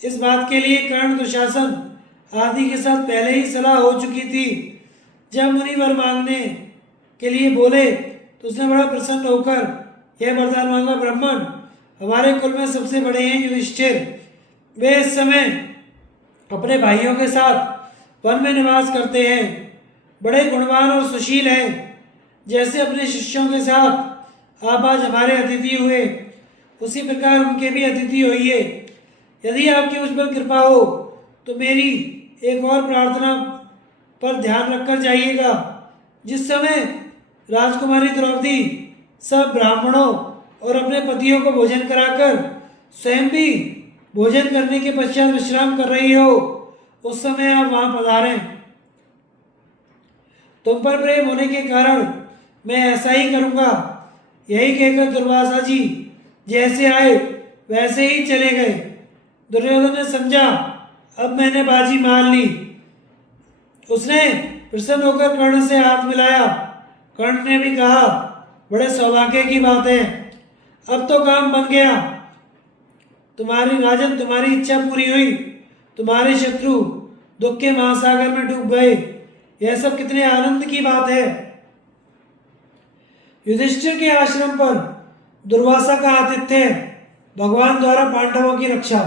इस बात के लिए कर्ण, दुशासन आदि के साथ पहले ही सलाह हो चुकी थी। जब मुनि वर मांगने के लिए बोले तो उसने बड़ा प्रसन्न होकर यह वरदान मांगा, ब्राह्मण हमारे कुल में सबसे बड़े हैं युधिष्ठिर। वे इस समय अपने भाइयों के साथ वन में निवास करते हैं, बड़े गुणवान और सुशील हैं। जैसे अपने शिष्यों के साथ आप आज हमारे अतिथि हुए, उसी प्रकार उनके भी अतिथि होइए। यदि आपकी मुझ पर कृपा हो तो मेरी एक और प्रार्थना पर ध्यान रखकर जाइएगा। जिस समय राजकुमारी द्रौपदी सब ब्राह्मणों और अपने पतियों को भोजन कराकर स्वयं भी भोजन करने के पश्चात विश्राम कर रही हो, उस समय आप वहां पधारें। तुम पर प्रेम होने के कारण मैं ऐसा ही करूंगा। यही कहकर दुर्वासा जी जैसे आए वैसे ही चले गए। दुर्योधन ने समझा अब मैंने बाजी मार ली। उसने प्रसन्न होकर कर्ण से हाथ मिलाया। कर्ण ने भी कहा बड़े सौभाग्य की बात है, अब तो काम बन गया। तुम्हारी राजन, तुम्हारी इच्छा पूरी हुई, तुम्हारे शत्रु दुख के महासागर में डूब गए, यह सब कितने आनंद की बात है। युधिष्ठिर के आश्रम पर दुर्वासा का आतिथ्य, भगवान द्वारा पांडवों की रक्षा।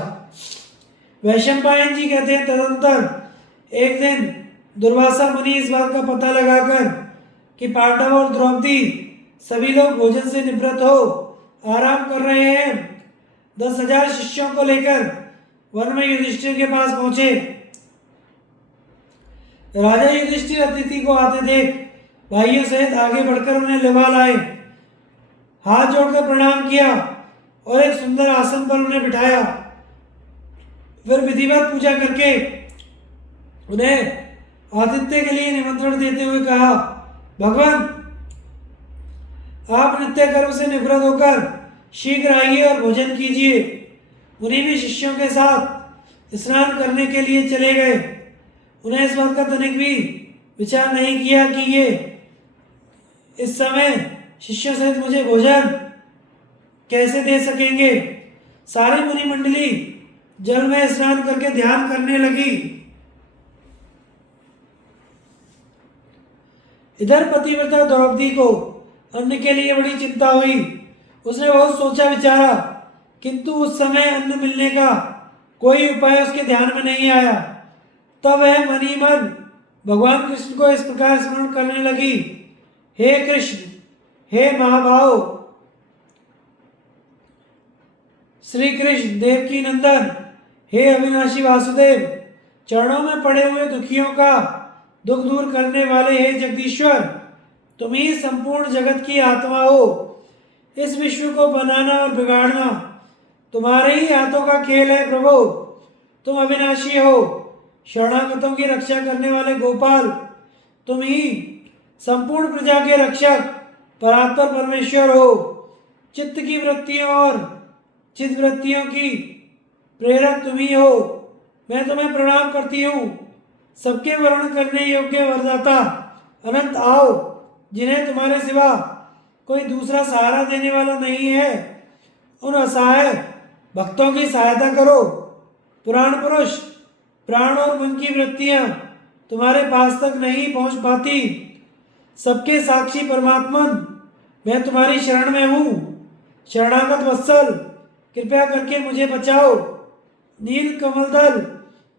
वैशंपायन जी कहते हैं तदंतर एक दिन दुर्वासा मुनि इस बात का पता लगाकर कि पांडव और द्रौपदी सभी लोग भोजन से निवृत्त हो आराम कर रहे हैं, 10,000 शिष्यों को लेकर वन में युधिष्ठिर के पास पहुंचे। राजा युधिष्ठिर अतिथि को आते देख भाइयों सहित आगे बढ़कर उन्हें लिवा लाए, हाथ जोड़कर प्रणाम किया और एक सुंदर आसन पर उन्हें बिठाया। फिर विधिवत पूजा करके उन्हें आतिथ्य के लिए निमंत्रण देते हुए कहा, भगवान आप नित्य कर्म से निवृत्त होकर शीघ्र आइए और भोजन कीजिए। मुनि भी शिष्यों के साथ स्नान करने के लिए चले गए। उन्हें इस बात का तनिक भी विचार नहीं किया कि ये इस समय शिष्यों सहित मुझे भोजन कैसे दे सकेंगे। सारी मुनि मंडली जल में स्नान करके ध्यान करने लगी। इधर पतिव्रता द्रौपदी को अन्न के लिए बड़ी चिंता हुई। उसने बहुत सोचा विचारा, किंतु उस समय अन्न मिलने का कोई उपाय उसके ध्यान में नहीं आया। तब वह मन ही मन भगवान कृष्ण को इस प्रकार स्मरण करने लगी, हे कृष्ण, हे महाभाव श्री कृष्ण देवकी नंदन, हे अविनाशी वासुदेव, चरणों में पड़े हुए दुखियों का दुख दूर करने वाले हे जगदीश्वर, तुम ही संपूर्ण जगत की आत्मा हो। इस विश्व को बनाना और बिगाड़ना तुम्हारे ही हाथों का खेल है प्रभु। तुम अविनाशी हो, शरणागतों की रक्षा करने वाले गोपाल, तुम ही संपूर्ण प्रजा के रक्षक परात्पर परमेश्वर हो। चित्त की वृत्तियों और चित्त वृत्तियों की प्रेरक तुम ही हो। मैं तुम्हें प्रणाम करती हूँ। सबके वर्ण करने योग्य वरदाता अनंत आओ, जिन्हें तुम्हारे सिवा कोई दूसरा सहारा देने वाला नहीं है, उन असहाय भक्तों की सहायता करो। पुराण पुरुष, प्राण और मन की वृत्तियां तुम्हारे पास तक नहीं पहुंच पाती। सबके साक्षी परमात्मन, मैं तुम्हारी शरण में हूँ। शरणागत वत्सल, कृपया करके मुझे बचाओ। नील कमल दल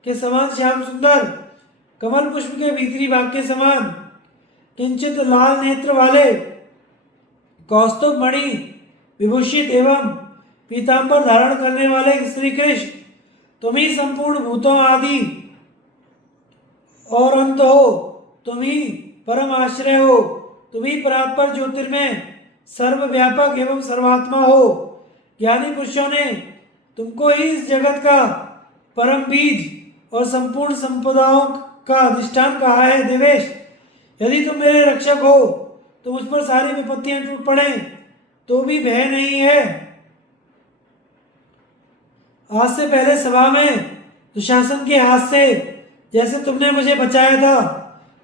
के समान श्याम सुंदर, कमल पुष्प के भीतरी भाग के समान किंचित लाल नेत्र वाले, कौस्तुभ मणि विभूषित एवं पीतांबर धारण करने वाले श्री कृष्ण, तुम ही संपूर्ण भूतों आदि और अंत हो। तुम ही परम आश्रय हो। तुम ही परात्पर ज्योतिर्मय सर्वव्यापक एवं सर्वात्मा हो। ज्ञानी पुरुषों ने तुमको ही इस जगत का परम बीज और संपूर्ण संपदाओं का अधिष्ठान कहा है। देवेश, यदि तुम मेरे रक्षक हो तो मुझ पर सारी विपत्तियां टूट पड़े तो भी भय नहीं है। आज से पहले सभा में दुशासन के हाथ से जैसे तुमने मुझे बचाया था,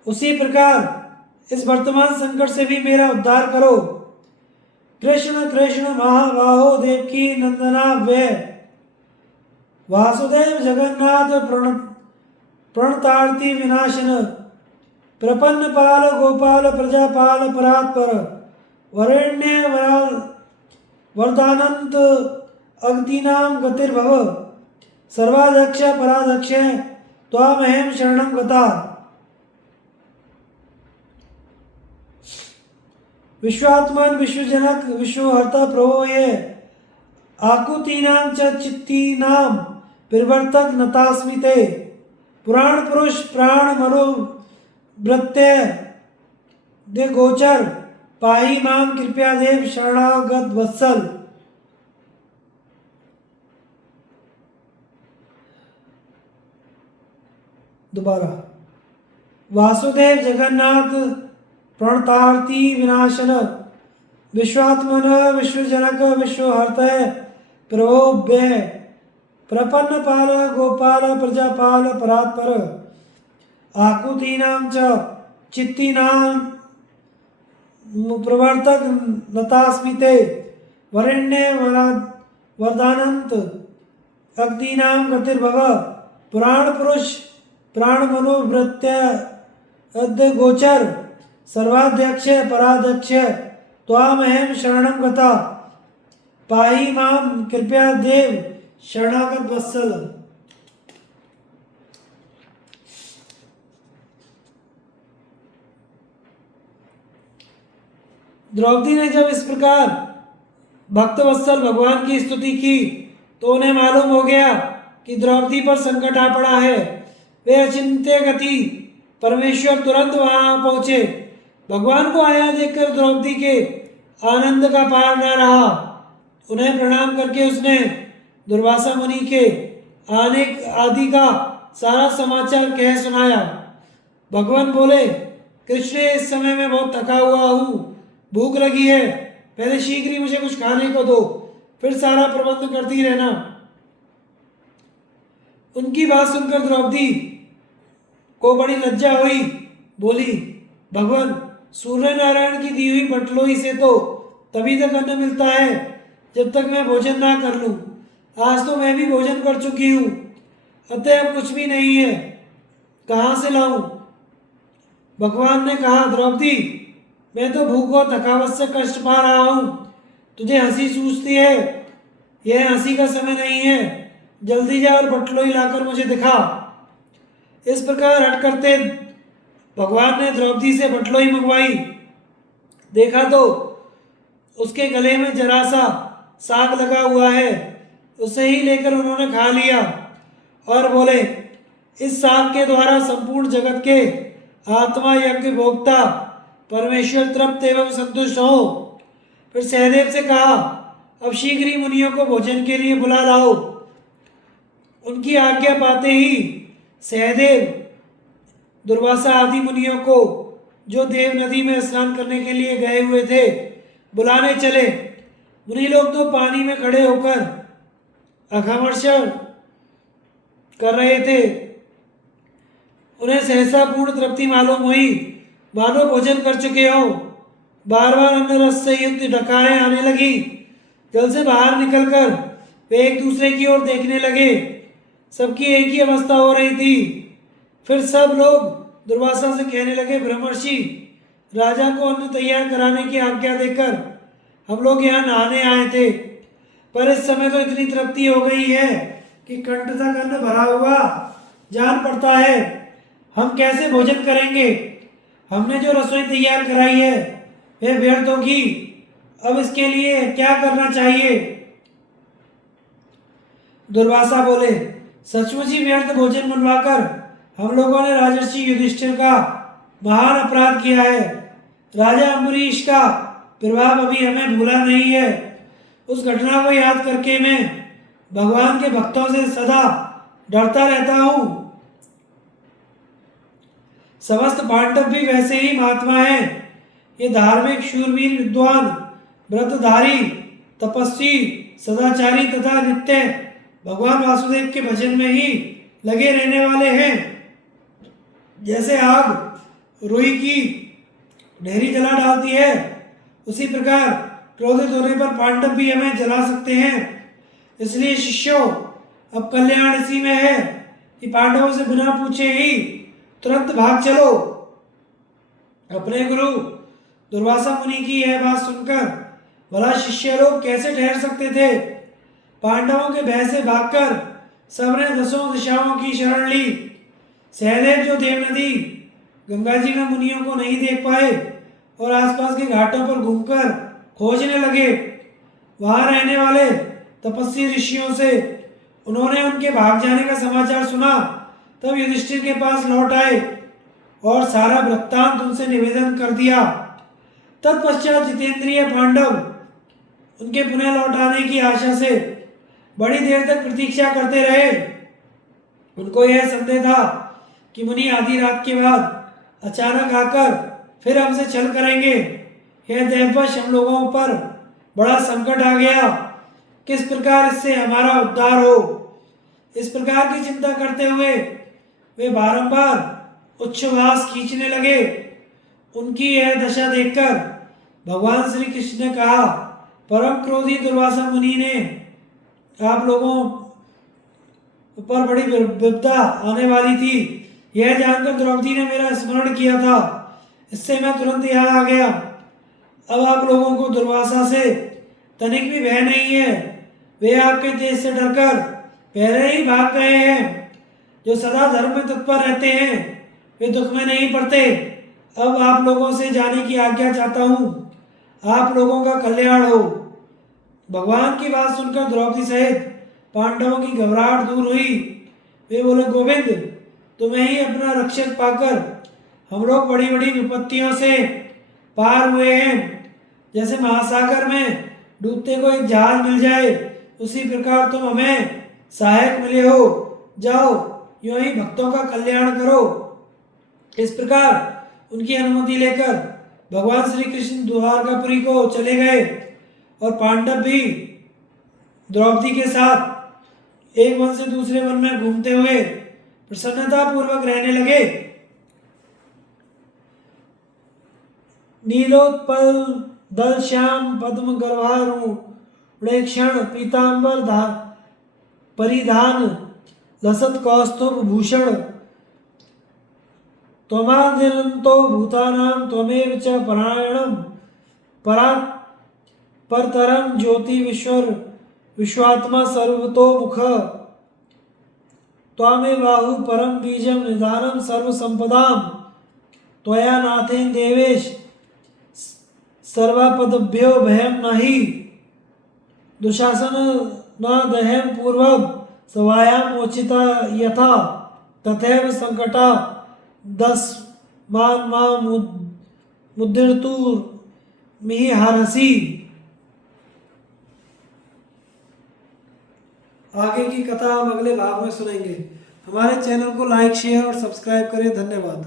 उसी प्रकार इस वर्तमान संकट से भी मेरा उद्धार करो। कृष्ण कृष्ण महाबाहो देवकी नंदना वे वासुदेव जगन्नाथ प्रणतार्ति विनाशन प्रपन्न पाल गोपाल प्रजापाल परात्पर वरेण्य वरदानंत अग्निनाम गतिर्भव सर्वाध्यक्ष पराध्यक्ष त्वामहं शरणं गता। विश्वात्मन विश्वजनक विश्वहर्ता प्रभो ये आकुतीनां च चित्तीनां परिवर्तक नतास्मि ते। पुराण पुरुष प्राण मनो वृत्ते दे गोचर पाही माम कृपया देव शरणागत वत्सल। दोबारा। वासुदेव जगन्नाथ प्रणतार्ति विनाशन विश्वात्मन विश्वजनक विश्वहर्तय प्रभोभ्य प्रपन्न पाल गोपाल प्रजापाल परात्पर आकुतीनां च चित्तीनां प्रवर्तक नतास्मि ते। वरेण्य वरदानंत अग्निनां गतिर्भव। पुराण पुरुष प्राण मनोवृत्य अद्य गोचर सर्वाध्यक्ष पराध्यक्ष त्वामहं शरणं गता। पाही माम कृपया देव शरणागत वत्सल। द्रौपदी ने जब इस प्रकार भक्तवत्सल भगवान की स्तुति की तो उन्हें मालूम हो गया कि द्रौपदी पर संकट आ पड़ा है। वे अचिंत्य गति परमेश्वर तुरंत वहां पहुंचे। भगवान को आया देखकर द्रौपदी के आनंद का पार न रहा। उन्हें प्रणाम करके उसने दुर्वासा मुनि के आने आदि का सारा समाचार कह सुनाया। भगवान बोले, कृष्ण, इस समय मैं बहुत थका हुआ हूँ, भूख लगी है, पहले शीघ्र ही मुझे कुछ खाने को दो, फिर सारा प्रबंध करती रहना। उनकी बात सुनकर द्रौपदी को बड़ी लज्जा हुई। बोली, भगवान, सूर्य नारायण की दी हुई बटलोई से तो तभी तक अन्न मिलता है जब तक मैं भोजन ना कर लूं। आज तो मैं भी भोजन कर चुकी हूँ, अतः अब कुछ भी नहीं है, कहाँ से लाऊं? भगवान ने कहा, द्रौपदी, मैं तो भूख और थकावट से कष्ट पा रहा हूँ, तुझे हंसी सूझती है, यह हंसी का समय नहीं है, जल्दी जा और बटलोई लाकर मुझे दिखा। इस प्रकार हट करते भगवान ने द्रौपदी से बटलोई मंगवाई। देखा तो उसके गले में जरा सा साग लगा हुआ है, उसे ही लेकर उन्होंने खा लिया और बोले, इस साग के द्वारा संपूर्ण जगत के आत्मा यज्ञ भोक्ता परमेश्वर तृप्त एवं संतुष्ट हो। फिर सहदेव से कहा, अब शीघ्र ही मुनियों को भोजन के लिए बुला लाओ। उनकी आज्ञा पाते ही सहदेव दुर्वासा आदि मुनियों को, जो देव नदी में स्नान करने के लिए गए हुए थे, बुलाने चले। मुनि लोग तो पानी में खड़े होकर अघमर्षण कर रहे थे। उन्हें सहसा पूर्ण तृप्ति मालूम हुई, मानो भोजन कर चुके हो। बार बार अन्न रस से युक्त डकारें आने लगी। जल से बाहर निकलकर वे एक दूसरे की ओर देखने लगे। सबकी एक ही अवस्था हो रही थी। फिर सब लोग दुर्वासा से कहने लगे, ब्रह्मर्षि, राजा को अन्न तैयार कराने की आज्ञा देकर हम लोग यहाँ नहाने आए थे, पर इस समय तो इतनी तृप्ति हो गई है कि कंठ तक अन्न भरा हुआ जान पड़ता है। हम कैसे भोजन करेंगे? हमने जो रसोई तैयार कराई है वह व्यर्थ होगी। अब इसके लिए क्या करना चाहिए? दुर्वासा बोले, सचमुच ही व्यर्थ भोजन बनवाकर हम लोगों ने राजर्षि युधिष्ठिर का महान अपराध किया है। राजा अम्बरीश का प्रभाव अभी हमें भूला नहीं है। उस घटना को याद करके मैं भगवान के भक्तों से सदा डरता रहता हूँ। समस्त पांडव भी वैसे ही महात्मा हैं। ये धार्मिक, शूरवीर, विद्वान, व्रतधारी, तपस्वी, सदाचारी तथा नित्य भगवान वासुदेव के भजन में ही लगे रहने वाले हैं। जैसे आग रुई की ढेरी जला डालती है, उसी प्रकार क्रोधित होने पर पांडव भी हमें जला सकते हैं। इसलिए शिष्यों, अब कल्याण इसी में है कि पांडवों से बिना पूछे ही तुरंत भाग चलो। अपने गुरु दुर्वासा मुनि की यह बात सुनकर भला शिष्य लोग कैसे ठहर सकते थे? पांडवों के भय से भागकर सबने दसों दिशाओं की शरण ली। सहदेव जो देव नदी गंगा जी में मुनियों को नहीं देख पाए और आसपास के घाटों पर घूमकर खोजने लगे। वहां रहने वाले तपस्वी ऋषियों से उन्होंने उनके भाग जाने का समाचार सुना। तब युधिष्ठिर के पास लौट आए और सारा वृत्तांत उनसे निवेदन कर दिया। तत्पश्चात जितेंद्रिय पांडव उनके पुनः लौट आने की आशा से बड़ी देर तक प्रतीक्षा करते रहे। उनको यह संदेह था कि मुनि आधी रात के बाद अचानक आकर फिर हमसे छल करेंगे। यह दैववश हम लोगों पर बड़ा संकट आ गया। किस प्रकार इससे हमारा उद्धार हो? इस प्रकार की चिंता करते हुए वे बारंबार उच्छ्वास खींचने लगे। उनकी यह दशा देखकर भगवान श्री कृष्ण ने कहा, परम क्रोधी दुर्वासा मुनि ने आप लोगों पर बड़ी विपदा आने वाली थी। यह जानकर द्रौपदी ने मेरा स्मरण किया था, इससे मैं तुरंत यहाँ आ गया। अब आप लोगों को दुर्वासा से तनिक भी भय नहीं है। वे आपके तेज से डरकर पहले ही भाग गए हैं। जो सदा धर्म में तत्पर रहते हैं वे दुख में नहीं पड़ते। अब आप लोगों से जाने की आज्ञा चाहता हूँ। आप लोगों का कल्याण हो। भगवान की बात सुनकर द्रौपदी सहित पांडवों की घबराहट दूर हुई। वे बोले, गोविंद, तुम्हें ही अपना रक्षक पाकर हम लोग बड़ी बड़ी विपत्तियों से पार हुए हैं। जैसे महासागर में डूबते को एक जहाज मिल जाए, उसी प्रकार तुम हमें सहायक मिले हो। जाओ, यूं ही भक्तों का कल्याण करो। इस प्रकार उनकी अनुमति लेकर भगवान श्री कृष्ण द्वारकापुरी को चले गए और पांडव भी द्रौपदी के साथ एक वन से दूसरे वन में घूमते हुए प्रसन्नता पूर्वक रहने लगे। नीलोत्पल दल श्याम पद्म गर्भारूढ़ क्षण पीतांबर परिधान लसत कौस्तुभ भूषण त्वमादिरन्तो भूतानां त्वमेव च परायणं परतरं ज्योति विश्वात्मा सर्वतोमुख त्वामेवाहु परम बीजं निधानं सर्वसंपदां त्वया नाथेन देवेश सर्वापदभ्यो भयं नहि दुशासन न दहेम पूर्वं सवायां मोचिता यथा तथैव संकटा दस मान मा मुद्दिर्तु मिहिरसि। आगे की कथा हम अगले भाग में सुनेंगे। हमारे चैनल को लाइक, शेयर और सब्सक्राइब करें। धन्यवाद।